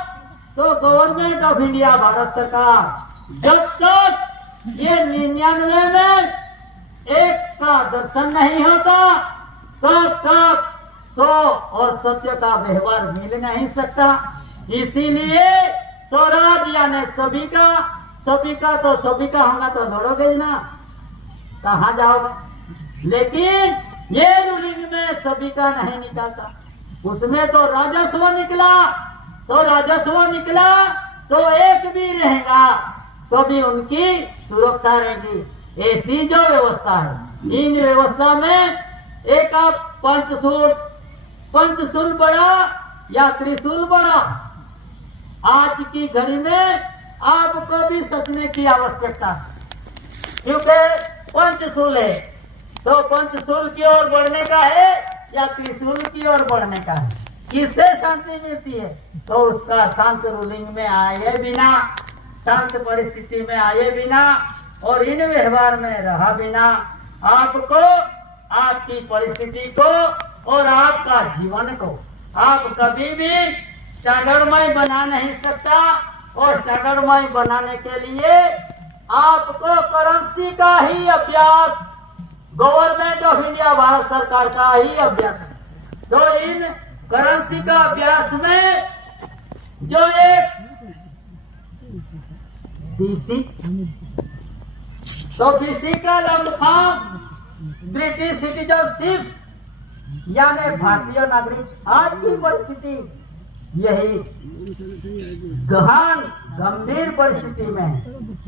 तो गवर्नमेंट ऑफ इंडिया, भारत सरकार। जब तक ये 99 में एक का दर्शन नहीं होता तब तक 100 और सत्य का व्यवहार मिल नहीं सकता। इसीलिए स्वराज यानी सभी का तो सभी का होगा तो लड़ोगे ही ना, कहाँ जाओगे? लेकिन ये रूलिंग में सभी का नहीं निकलता। उसमें तो राजस्व निकला, तो राजस्व निकला तो एक भी रहेगा तो भी उनकी सुरक्षा रहेगी। ऐसी जो व्यवस्था है, इन व्यवस्था में एक आप पंचशूल बड़ा या त्रिशूल बड़ा, आज की घड़ी में आपको भी सोचने की आवश्यकता है। क्योंकि पंचशूल है तो पंचशूल की ओर बढ़ने का है या त्रिशूल की ओर बढ़ने का है। किससे शांति मिलती है? तो उसका शांत रूलिंग में आए बिना, शांत परिस्थिति में आए बिना और इन व्यवहार में रहा बिना आपको, आपकी परिस्थिति को और आपका जीवन को आप कभी भी स्टैंडर्डमय बना नहीं सकता। और स्टैंडर्डमय बनाने के लिए आपको करेंसी का ही अभ्यास, गवर्नमेंट ऑफ इंडिया भारत सरकार का ही अभ्यास है। तो इन करेंसी का अभ्यास में जो एक बीसी, तो बीसी का लंबखाम ब्रिटिश सिटीजनशिप यानी भारतीय नागरिक। आज की परिस्थिति यही गहन गंभीर परिस्थिति में है,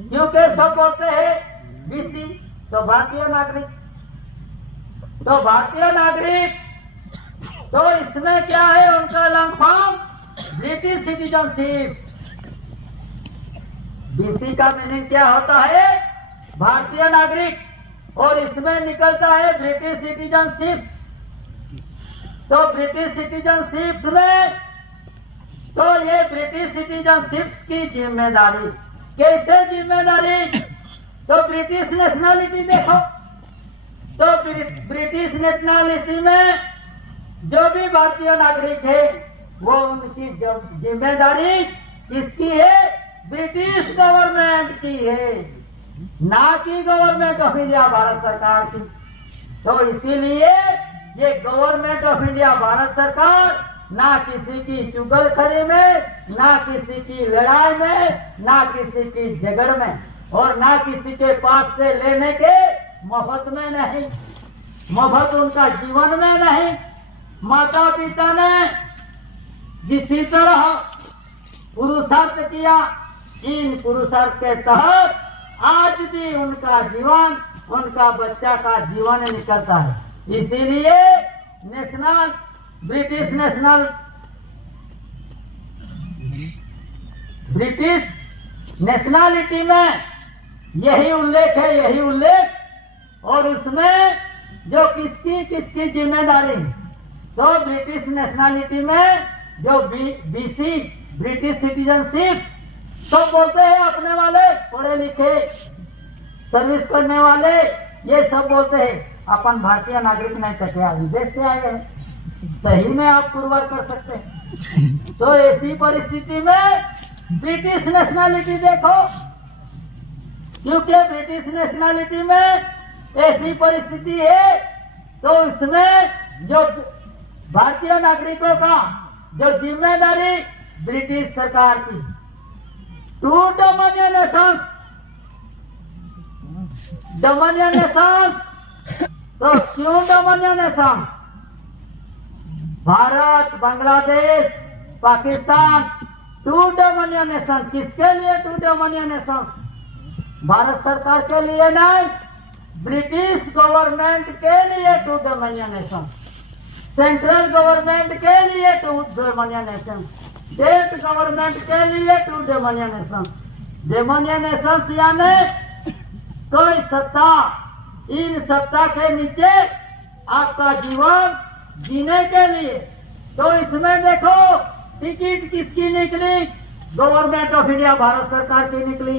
क्योंकि सब बोलते हैं बीसी तो भारतीय नागरिक, तो भारतीय नागरिक, तो इसमें क्या है उनका long form British citizenship. BC का मीनिंग क्या होता है? भारतीय नागरिक, और इसमें निकलता है ब्रिटिश सिटीजनशिप। तो ब्रिटिश सिटीजनशिप में, तो ये ब्रिटिश सिटीजनशिप की जिम्मेदारी, कैसे जिम्मेदारी? तो ब्रिटिश नेशनलिटी देखो, तो ब्रिटिश नेशनलिटी में जो भी भारतीय नागरिक है वो उनकी जिम्मेदारी किसकी है? ब्रिटिश गवर्नमेंट की है, ना कि गवर्नमेंट ऑफ इंडिया भारत सरकार की। तो इसीलिए ये गवर्नमेंट ऑफ इंडिया भारत सरकार ना किसी की चुगलखोरी में, ना किसी की लड़ाई में, ना किसी की झगड़ में, और ना किसी के पास से लेने के मुफ्त में नहीं, मुफ्त उनका जीवन में नहीं। माता पिता ने जिसी तरह पुरुषार्थ किया, इन पुरुषार्थ के तहत आज भी उनका जीवन, उनका बच्चा का जीवन निकलता है। इसीलिए ब्रिटिश नेशनलिटी में यही उल्लेख है, यही उल्लेख। और उसमें जो किसकी किसकी जिम्मेदारी, तो ब्रिटिश नेशनलिटी में जो बीसी ब्रिटिश सिटीजनशिप, तो बोलते हैं अपने वाले पढ़े लिखे सर्विस करने वाले, ये सब बोलते हैं अपन भारतीय नागरिक नहीं तो क्या विदेश से आए हैं, सही में आप पुरवार कर सकते हैं। तो ऐसी परिस्थिति में ब्रिटिश नेशनलिटी देखो, क्योंकि ब्रिटिश नेशनलिटी में ऐसी परिस्थिति है, तो इसमें जो भारतीय नागरिकों का जो जिम्मेदारी ब्रिटिश सरकार की, टू डोमिनियन नेशंस, तो क्यों dominion nations? Bharat, Bangladesh, Pakistan, two dominion nation. किसके लिए टू डोमिनियन नेशन? भारत सरकार के लिए नहीं, ब्रिटिश गवर्नमेंट के लिए two dominion nation, central government के लिए two dominion nation, state government के लिए two dominion nation. Dominion nation यानी कोई सत्ता, इन सत्ता के नीचे आपका जीवन जीने के लिए। तो इसमें देखो टिकट किसकी निकली? गवर्नमेंट ऑफ इंडिया भारत सरकार की निकली।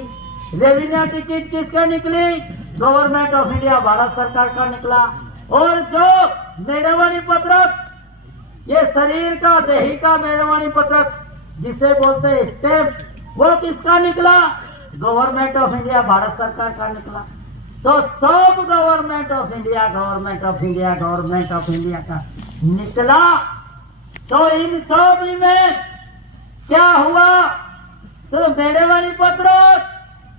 रेवेन्यू टिकट किसके निकली? गवर्नमेंट ऑफ इंडिया भारत सरकार का निकला। और जो मेड़वानी पत्रक, ये शरीर का, देही का मेड़वानी पत्रक जिसे बोलते हैं स्टैम्प, वो किसका निकला? गवर्नमेंट ऑफ इंडिया भारत सरकार का निकला। तो सब government of India, government of India, government of India का निकला। तो इन सब में क्या हुआ? तो मेड़वानी पत्रक,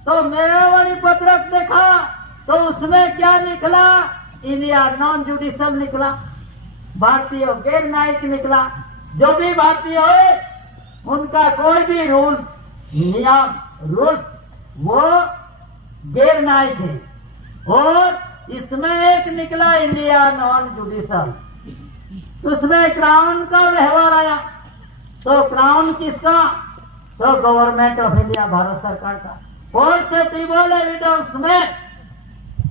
तो मेड़वानी पत्रक देखा तो उसमें क्या निकला? इंडिया नॉन जुडिशियल निकला, भारतीय गैर न्यायिक निकला। जो भी भारतीय हो उनका कोई भी रूल, नियम, रूल्स वो गैर न्यायिक है। और इसमें एक निकला इंडिया नॉन जुडिशियल, उसमें क्राउन का व्यवहार आया। तो क्राउन किसका? तो गवर्नमेंट ऑफ इंडिया भारत सरकार का। पोर्टेबल एविडेंस में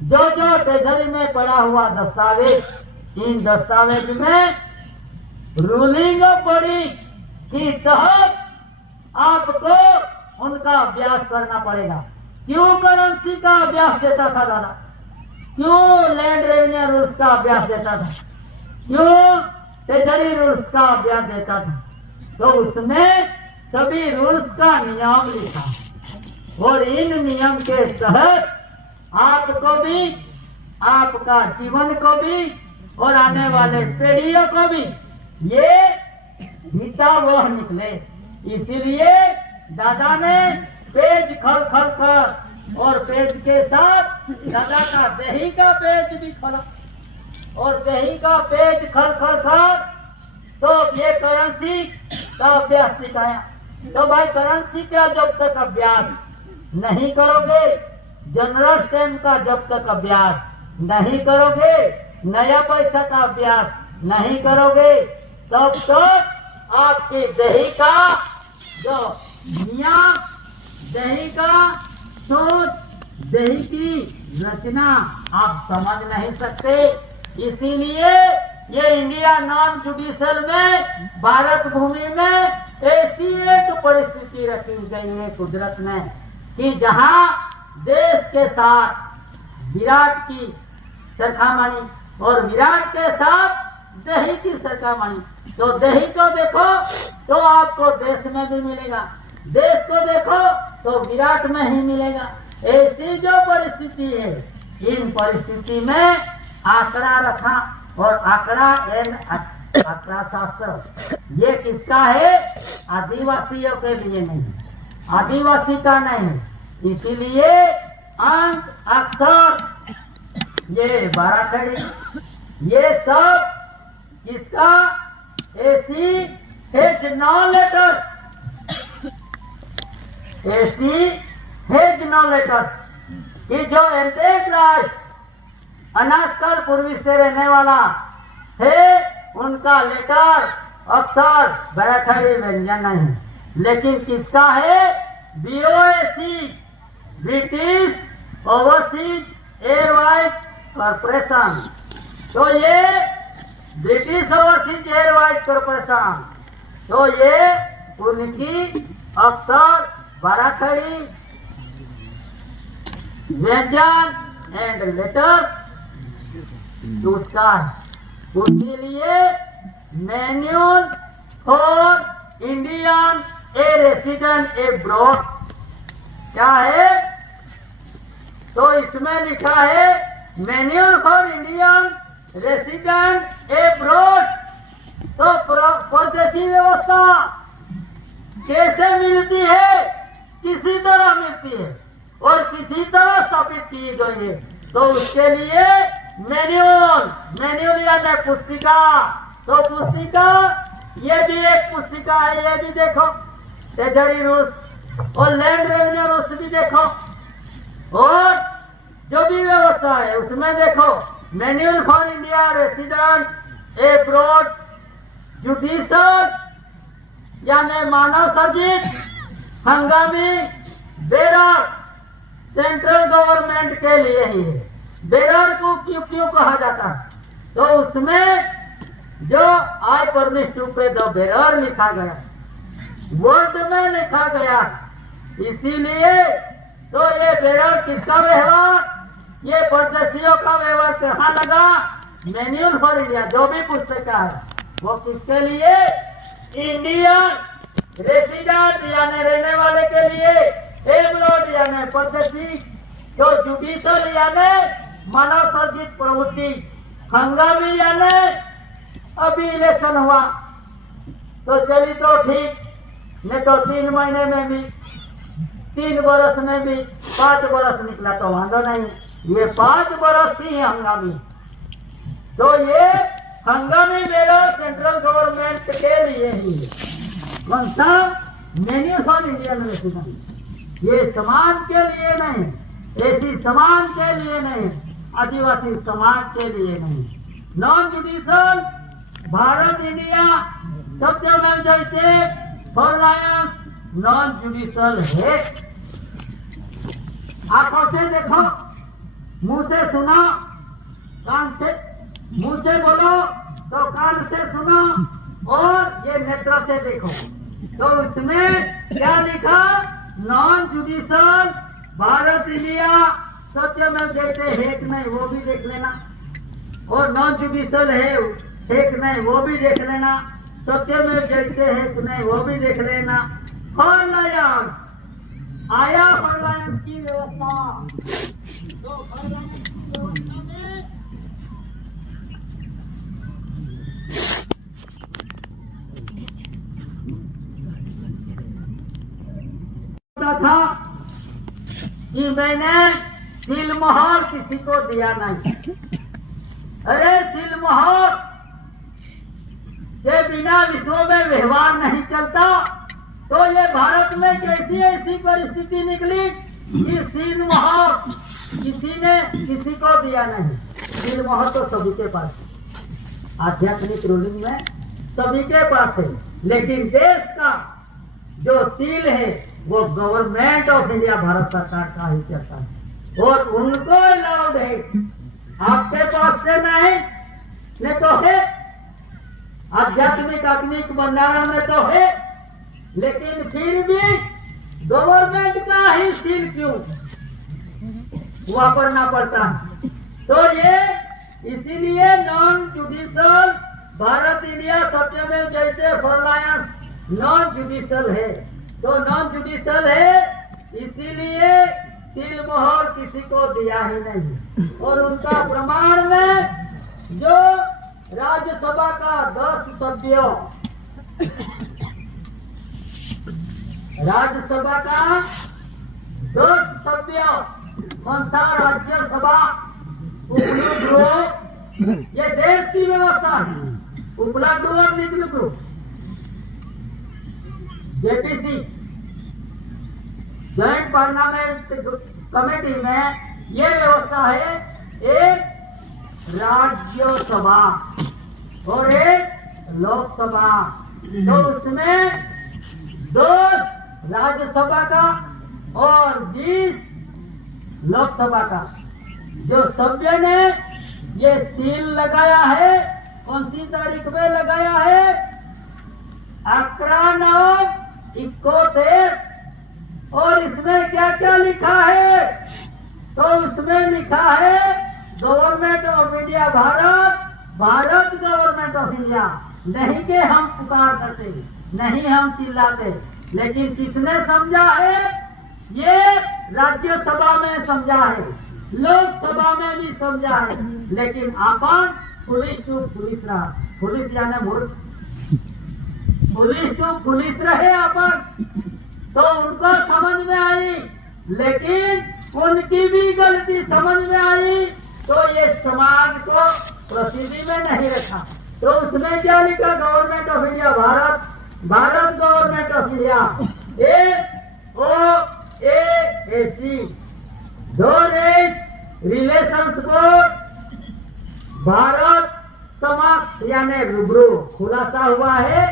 जो ट्रेजरी में पड़ा हुआ दस्तावेज इन दस्तावेज में रूलिंग ऑफ बॉडी के तहत आपको उनका अभ्यास करना पड़ेगा। क्यों करेंसी का अभ्यास देता था दादा? क्यों लैंड रेवेन्यू रूल्स का अभ्यास देता था? क्यों ट्रेजरी रूल्स का अभ्यास देता था? तो उसमें सभी रूल्स का नियम लिखा और इन नियम के तहत आपको भी, आपका जीवन को भी और आने वाले पीढ़ियों को भी ये हितावह निकले। इसीलिए दादा ने पेज खल खल कर और पेज के साथ दादा का दही का पेज भी खोला और दही का पेज खल खल कर तो ये करेंसी का अभ्यास सिखाया। तो भाई करेंसी का जब तक अभ्यास नहीं करोगे, जनरल स्टैम्प का जब तक अभ्यास नहीं करोगे, नया पैसा का अभ्यास नहीं करोगे, तब तक आपकी दही का जो नियम, दही का सोच, दही की रचना आप समझ नहीं सकते। इसीलिए ये इंडिया नॉन जुडिशियल में भारत भूमि में ऐसी एक परिस्थिति रखी गई है कुदरत ने कि जहां देश के साथ विराट की सरखामणि और विराट के साथ दही की सरखामणि। तो दही को देखो तो आपको देश में भी मिलेगा, देश को देखो तो विराट में ही मिलेगा। ऐसी जो परिस्थिति है, इन परिस्थिति में आंकड़ा रखा और आंकड़ा एंड आंकड़ा शास्त्र ये किसका है? आदिवासियों के लिए नहीं, आदिवासी का नहीं। इसीलिए अंक, अक्षर, ये बाराखड़ी, ये सब किसका? AC has no letters, AC has no letters कि जो एंटेक राष्ट्र अनाजकल पूर्वी से रहने वाला है, उनका लेटर, अक्षर, बाराखड़ी व्यंजन नहीं, लेकिन किसका है? BOAC, British Overseas Airways Corporation. तो ये ब्रिटिश ओवरसीज एयरवाइज कॉर्पोरेशन, तो ये उनकी अक्षर, बाराखड़ी, व्यंजन एंड लेटर उसका है। उसीलिए manual for Indian a resident abroad क्या है? तो इसमें लिखा है manual for Indian resident abroad. तो परदेशी व्यवस्था कैसे मिलती है? किसी तरह मिलती है और किसी तरह स्थापित की गई है। तो उसके लिए मैन्युअल यानी पुस्तिका। तो पुस्तिका ये भी एक पुस्तिका है, ये भी देखो, ट्रेजरी रूल्स और लैंड रेवेन्यू रूल्स भी देखो और जो भी व्यवस्था है उसमें देखो manual for India resident abroad judicial यानी मानव सर्जित हंगामी बेरर सेंट्रल गवर्नमेंट के लिए ही है। बेरर को क्यों कहा जाता है? तो उसमें जो आई परमिट टू पे द बेरर लिखा गया, वर्ड में लिखा गया, इसीलिए तो ये बेरर किसका व्यवहार, ये परदेशियों का व्यवहार कहाँ लगा? मैन्युअल फॉर इंडिया जो भी पुस्तिका है वो किसके लिए? इंडियन रेसिडेंट यानी रहने वाले के लिए, एब्रॉड यानी परदेशी, तो जुडिशियल यानी मानव सर्जित प्रवृत्ति, हंगामी यानी अभी इलेक्शन हुआ तो चली तो ठीक, नहीं तो 3 महीने में भी, 3 बरस में भी 5 बरस निकला तो वांधो नहीं, ये 5 बरस ही हंगामी। तो ये हंगामी मेरा सेंट्रल गवर्नमेंट के लिए ही कौन सा? मैन्युअल फॉर इंडियन रेसिडेंट, ये समाज के लिए नहीं, ऐसी समाज के लिए नहीं, आदिवासी समाज के लिए नहीं। नॉन जुडिशियल भारत इंडिया सत्य में जैसे फॉरलायंस नॉन जुडिशियल है। आंखों से देखो, मुंह से सुना, कान से मुंह से बोलो तो कान से सुनो और ये नेत्र से देखो। तो उसमें क्या लिखा? नॉन जुडिशियल भारत इंडिया सत्यमेव जयते है कि नहीं वो भी देख लेना, और नॉन जुडिशियल है कि नहीं वो भी देख लेना, सत्यमेव जयते है कि नहीं वो भी देख लेना। फॉर लायर्स आया, फॉर लायर्स की व्यवस्था। तो फॉर लायर्स की व्यवस्था में था कि मैंने सिलमोहर किसी को दिया नहीं। अरे सिलमोहर के बिना विश्व में व्यवहार नहीं चलता। तो ये भारत में कैसी ऐसी परिस्थिति निकली कि सिलमोहर किसी ने किसी को दिया नहीं। सिलमोहर तो सभी के पास है, आध्यात्मिक रूलिंग में सभी के पास है, लेकिन देश का जो सील है वो गवर्नमेंट ऑफ इंडिया भारत सरकार का ही चलता है, और उनको अलाउड है। आपके पास से नहीं तो है, आध्यात्मिक आत्मिक भंडारण में तो है, लेकिन फिर भी गवर्नमेंट का ही सील क्यों वापरना पड़ता है? तो ये इसीलिए नॉन जुडिशियल भारत इंडिया सत्यमेव जयते फॉर लायर्स नॉन जुडिशियल है। तो नॉन जुडिशियल है इसीलिए सिलमोहर किसी को दिया ही नहीं। और उनका प्रमाण में जो राज्यसभा का 10 सभ्यों, राज्यसभा का 10 सभ्यों, कौन सा राज्यसभा उपलब्ध हो, ये देश की व्यवस्था है। उपलब्ध हो और निकल हो जेपीसी ज्वाइंट पार्लियामेंट कमेटी में ये व्यवस्था है, एक राज्यसभा और एक लोकसभा। तो उसमें 10 राज्यसभा का और 20 लोकसभा का जो सभ्य ने ये सील लगाया है, कौन सी तारीख में लगाया है? 11/9/71। और इसमें क्या क्या लिखा है? तो उसमें लिखा है government of India Bharat, Bharat government of India. नहीं के हम पुकार करते, नहीं हम चिल्लाते, लेकिन किसने समझा है? ये राज्यसभा में समझा है, लोकसभा में भी समझा है, लेकिन अपन पुलिस टू पुलिस रहा। पुलिस यानी मूर्ख, पुलिस टू पुलिस रहे अपन। तो उनको समझ में आई, लेकिन उनकी भी गलती समझ में आई, तो ये समाज को प्रसिद्धि में नहीं रखा। तो उसमें क्या लिखा? Government of India Bharat, Bharat government of India. AOAAC दो रिलेशंस बोर्ड भारत समक्ष यानी रूबरू खुलासा हुआ है,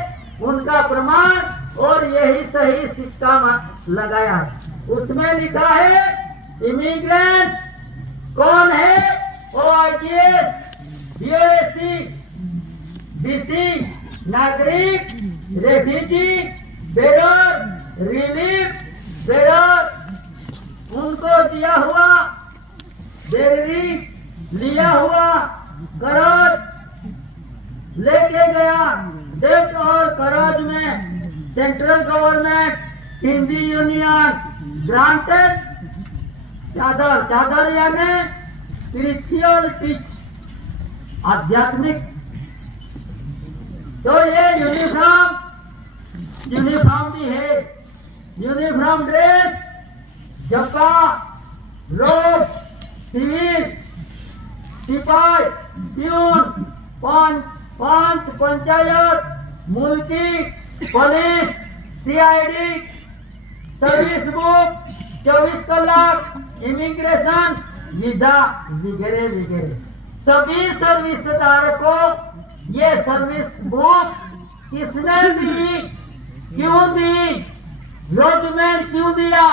उनका प्रमाण और यही सही सिक्का लगाया है। उसमें लिखा है इमिग्रेंट्स कौन है? OIGS, BOAC, BC, नागरिक, रेफ्यूजी, बेरर, रिलीफ बेरर, उनको दिया हुआ बेरी लिया हुआ करार लेके गया। डेट और करार में central government, Hindi union granted चादर, चादर यानी स्पिरिचुअल टीच, आध्यात्मिक। तो ये यूनिफॉर्म भी है, यूनिफॉर्म ड्रेस, जब्बा, रोब, सिविल, सिपाही, प्यून, पंच, पंचायत, मुल्की, पुलिस, CID, सर्विस बुक, 24 कलाक, इमिग्रेशन, वीजा वगैरह वगैरह। सभी सर्विसदार को ये सर्विस बुक किसने दी, क्यों दी, रोजमेंट क्यों दिया,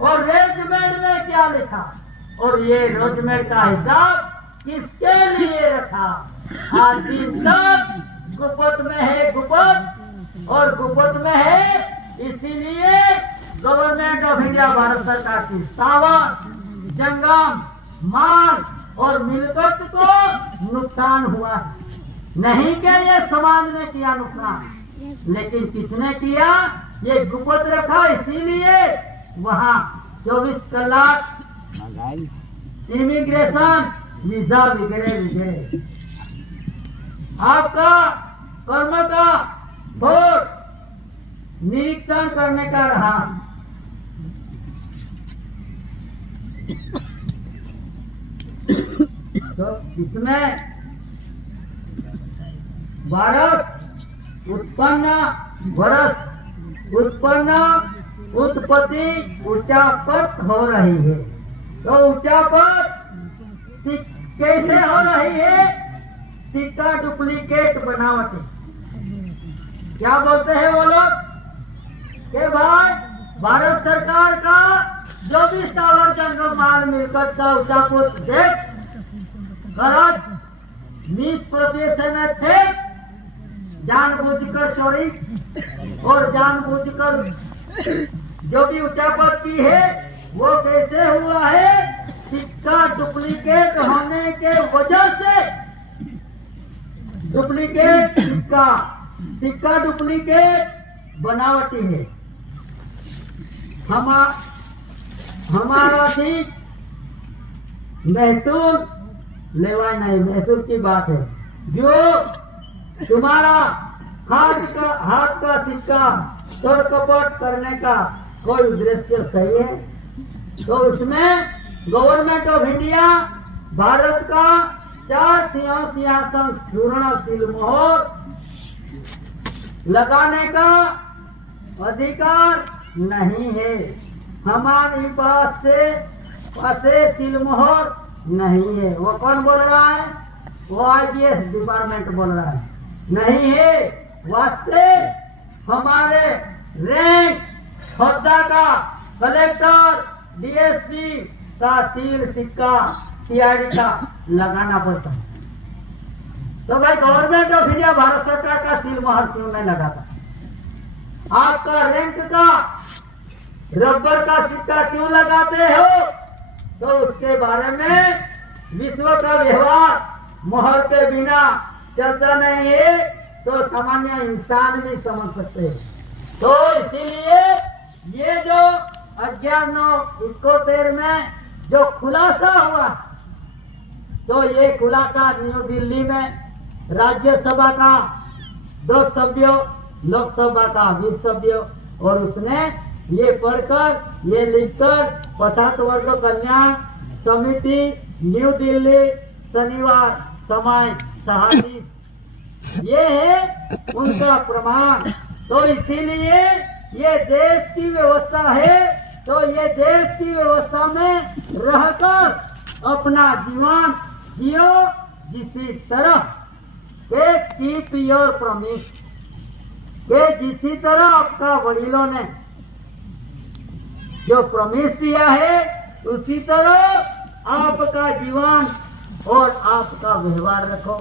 और रोजमेंट में क्या लिखा? और ये रोजमेंट का हिसाब किसके लिए रखा? आज दिन तक गुप्त में है, गुप्त और गुप्त में है। इसीलिए गवर्नमेंट ऑफ इंडिया, भारत सरकार की स्थावर, जंगम, माल और मिलकत को नुकसान हुआ। नहीं क्या ये समाज ने किया नुकसान, लेकिन किसने किया? ये गुप्त रखा, इसीलिए वहाँ 24 कलाक इमिग्रेशन, वीजा वगैरह आपका कर्म का वोट निरीक्षण करने का रहा। तो इसमें उत्पत्ति उचापत हो रही है। तो उचापत कैसे हो रही है? सिक्का डुप्लीकेट बनावट। क्या बोलते हैं वो लोग कि भाई भारत सरकार का जो भी स्थावर, जंगम, माल, मिलकत का उचापत देख गलत 20% में थे, जानबूझकर चोरी और जानबूझकर जो भी उचापत की है वो कैसे हुआ है? सिक्का डुप्लीकेट होने के वजह से। डुप्लीकेट सिक्का डुप्लीकेट बनावटी है। हमारा भी महसूल लेवा नहीं, महसूल की बात है। जो तुम्हारा हाथ का सिक्का तोड़ कपट करने का कोई उद्देश्य सही है, तो उसमें गवर्नमेंट ऑफ इंडिया, भारत का 4 सिंहासन स्वर्ण सिलमोहर लगाने का अधिकार नहीं है। हमारे पास सिलमोहर नहीं है। वो कौन बोल रहा है? वो IPS डिपार्टमेंट बोल रहा है। नहीं है। वास्ते हमारे रैंक होद्दा का, कलेक्टर, DSP का सील, सिक्का, CID का लगाना पड़ता है। तो भाई गवर्नमेंट ऑफ इंडिया, भारत सरकार का सील मोहर क्यों नहीं लगाता? आपका रैंक का रबर का सिक्का क्यों लगाते हो? तो उसके बारे में विश्व का व्यवहार मोहर के बिना चलता नहीं है, तो सामान्य इंसान भी समझ सकते हैं। तो इसीलिए ये जो 11/9/71 में जो खुलासा हुआ, तो ये खुलासा न्यू दिल्ली में राज्यसभा का 10 सभ्यों, लोकसभा का 20 सभ्यों, और उसने ये पढ़कर, ये लिखकर पछात वर्ग कल्याण समिति, न्यू दिल्ली, शनिवार, समय 36, ये है उनका प्रमाण। तो इसीलिए ये देश की व्यवस्था है। तो ये देश की व्यवस्था में रहकर अपना जीवन जियो, जिसी तरह कीप योर प्रॉमिस, के जिसी तरह आपका वडीलों ने जो प्रॉमिस दिया है, उसी तरह आपका जीवन और आपका व्यवहार रखो,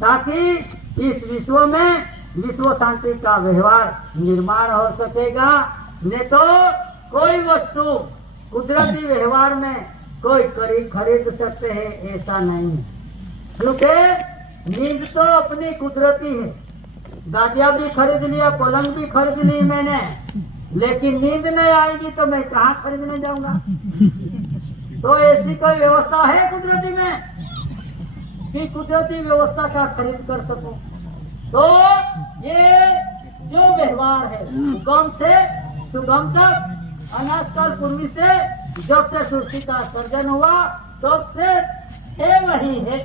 ताकि इस विश्व में विश्व शांति का व्यवहार निर्माण हो सकेगा। नहीं तो कोई वस्तु कुदरती व्यवहार में कोई खरीद सकते हैं, ऐसा नहीं है। क्योंकि नींद तो अपनी कुदरती है। गादिया भी खरीद लिया, पलंग भी खरीद ली मैंने, लेकिन नींद नहीं आएगी तो मैं कहाँ खरीदने जाऊंगा? तो ऐसी कोई व्यवस्था है कुदरती में कि कुदरती व्यवस्था का खरीद कर सकूं? तो ये जो व्यवहार है, सुगम से सुगम तक, अनाजकाल पूर्वी से जब से सृष्टि का सर्जन हुआ तब से है वही है।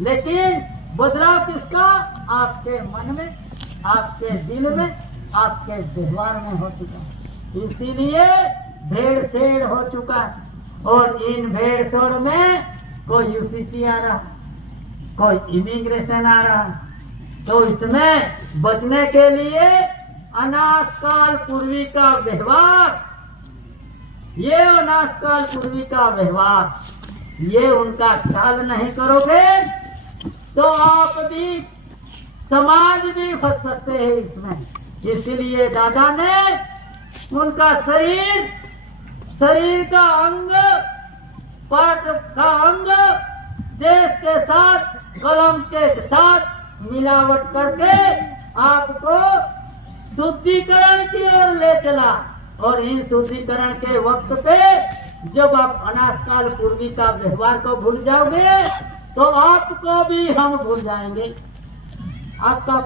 लेकिन बदलाव किसका? आपके मन में, आपके दिल में, आपके व्यवहार में हो चुका। इसीलिए भेड़ सेड़ हो चुका। और इन भेड़ सेड़ में कोई UCC आ रहा, कोई इमिग्रेशन आ रहा। तो इसमें बचने के लिए अनाजकाल पूर्वी का व्यवहार, ये अनाजकाल पूर्वी का व्यवहार ये उनका ख्याल नहीं करोगे तो आप भी, समाज भी फंस सकते हैं इसमें। इसलिए दादा ने उनका शरीर का अंग, पार्ट का अंग देश के साथ, कलम के साथ मिलावट करके आपको शुद्धिकरण की ओर ले चला। और इन शुद्धिकरण के वक्त पे जब आप अनाजकाल पूर्वी का व्यवहार को भूल जाओगे तो आपको भी हम भूल जाएंगे, आपका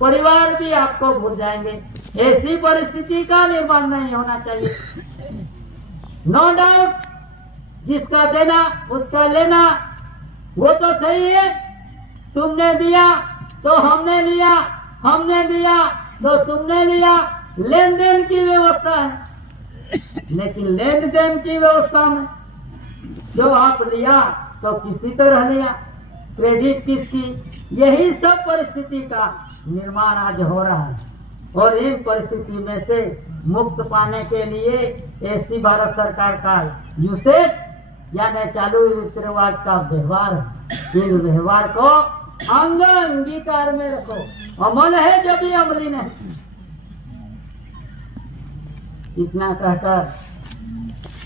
परिवार भी आपको भूल जाएंगे। ऐसी परिस्थिति का निर्माण नहीं होना चाहिए। नो डाउट, जिसका देना उसका लेना, वो तो सही है। तुमने दिया तो हमने लिया, हमने दिया तो तुमने लिया, लेन देन की व्यवस्था है। लेकिन लेन देन की व्यवस्था में जो आप लिया तो किसी तरह लिया, क्रेडिट किसकी, यही सब परिस्थिति का निर्माण आज हो रहा है। और इन परिस्थिति में से मुक्त पाने के लिए ऐसी भारत सरकार का यूसेफ यानी चालू रीति रिवाज का व्यवहार, इस व्यवहार को अंग अंगीकार में रखो। अमल है जब भी अमली नहीं। इतना कहकर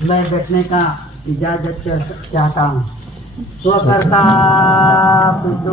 मैं बैठने का इजाजत चाहता हूँ। स्वकर्ता तुझे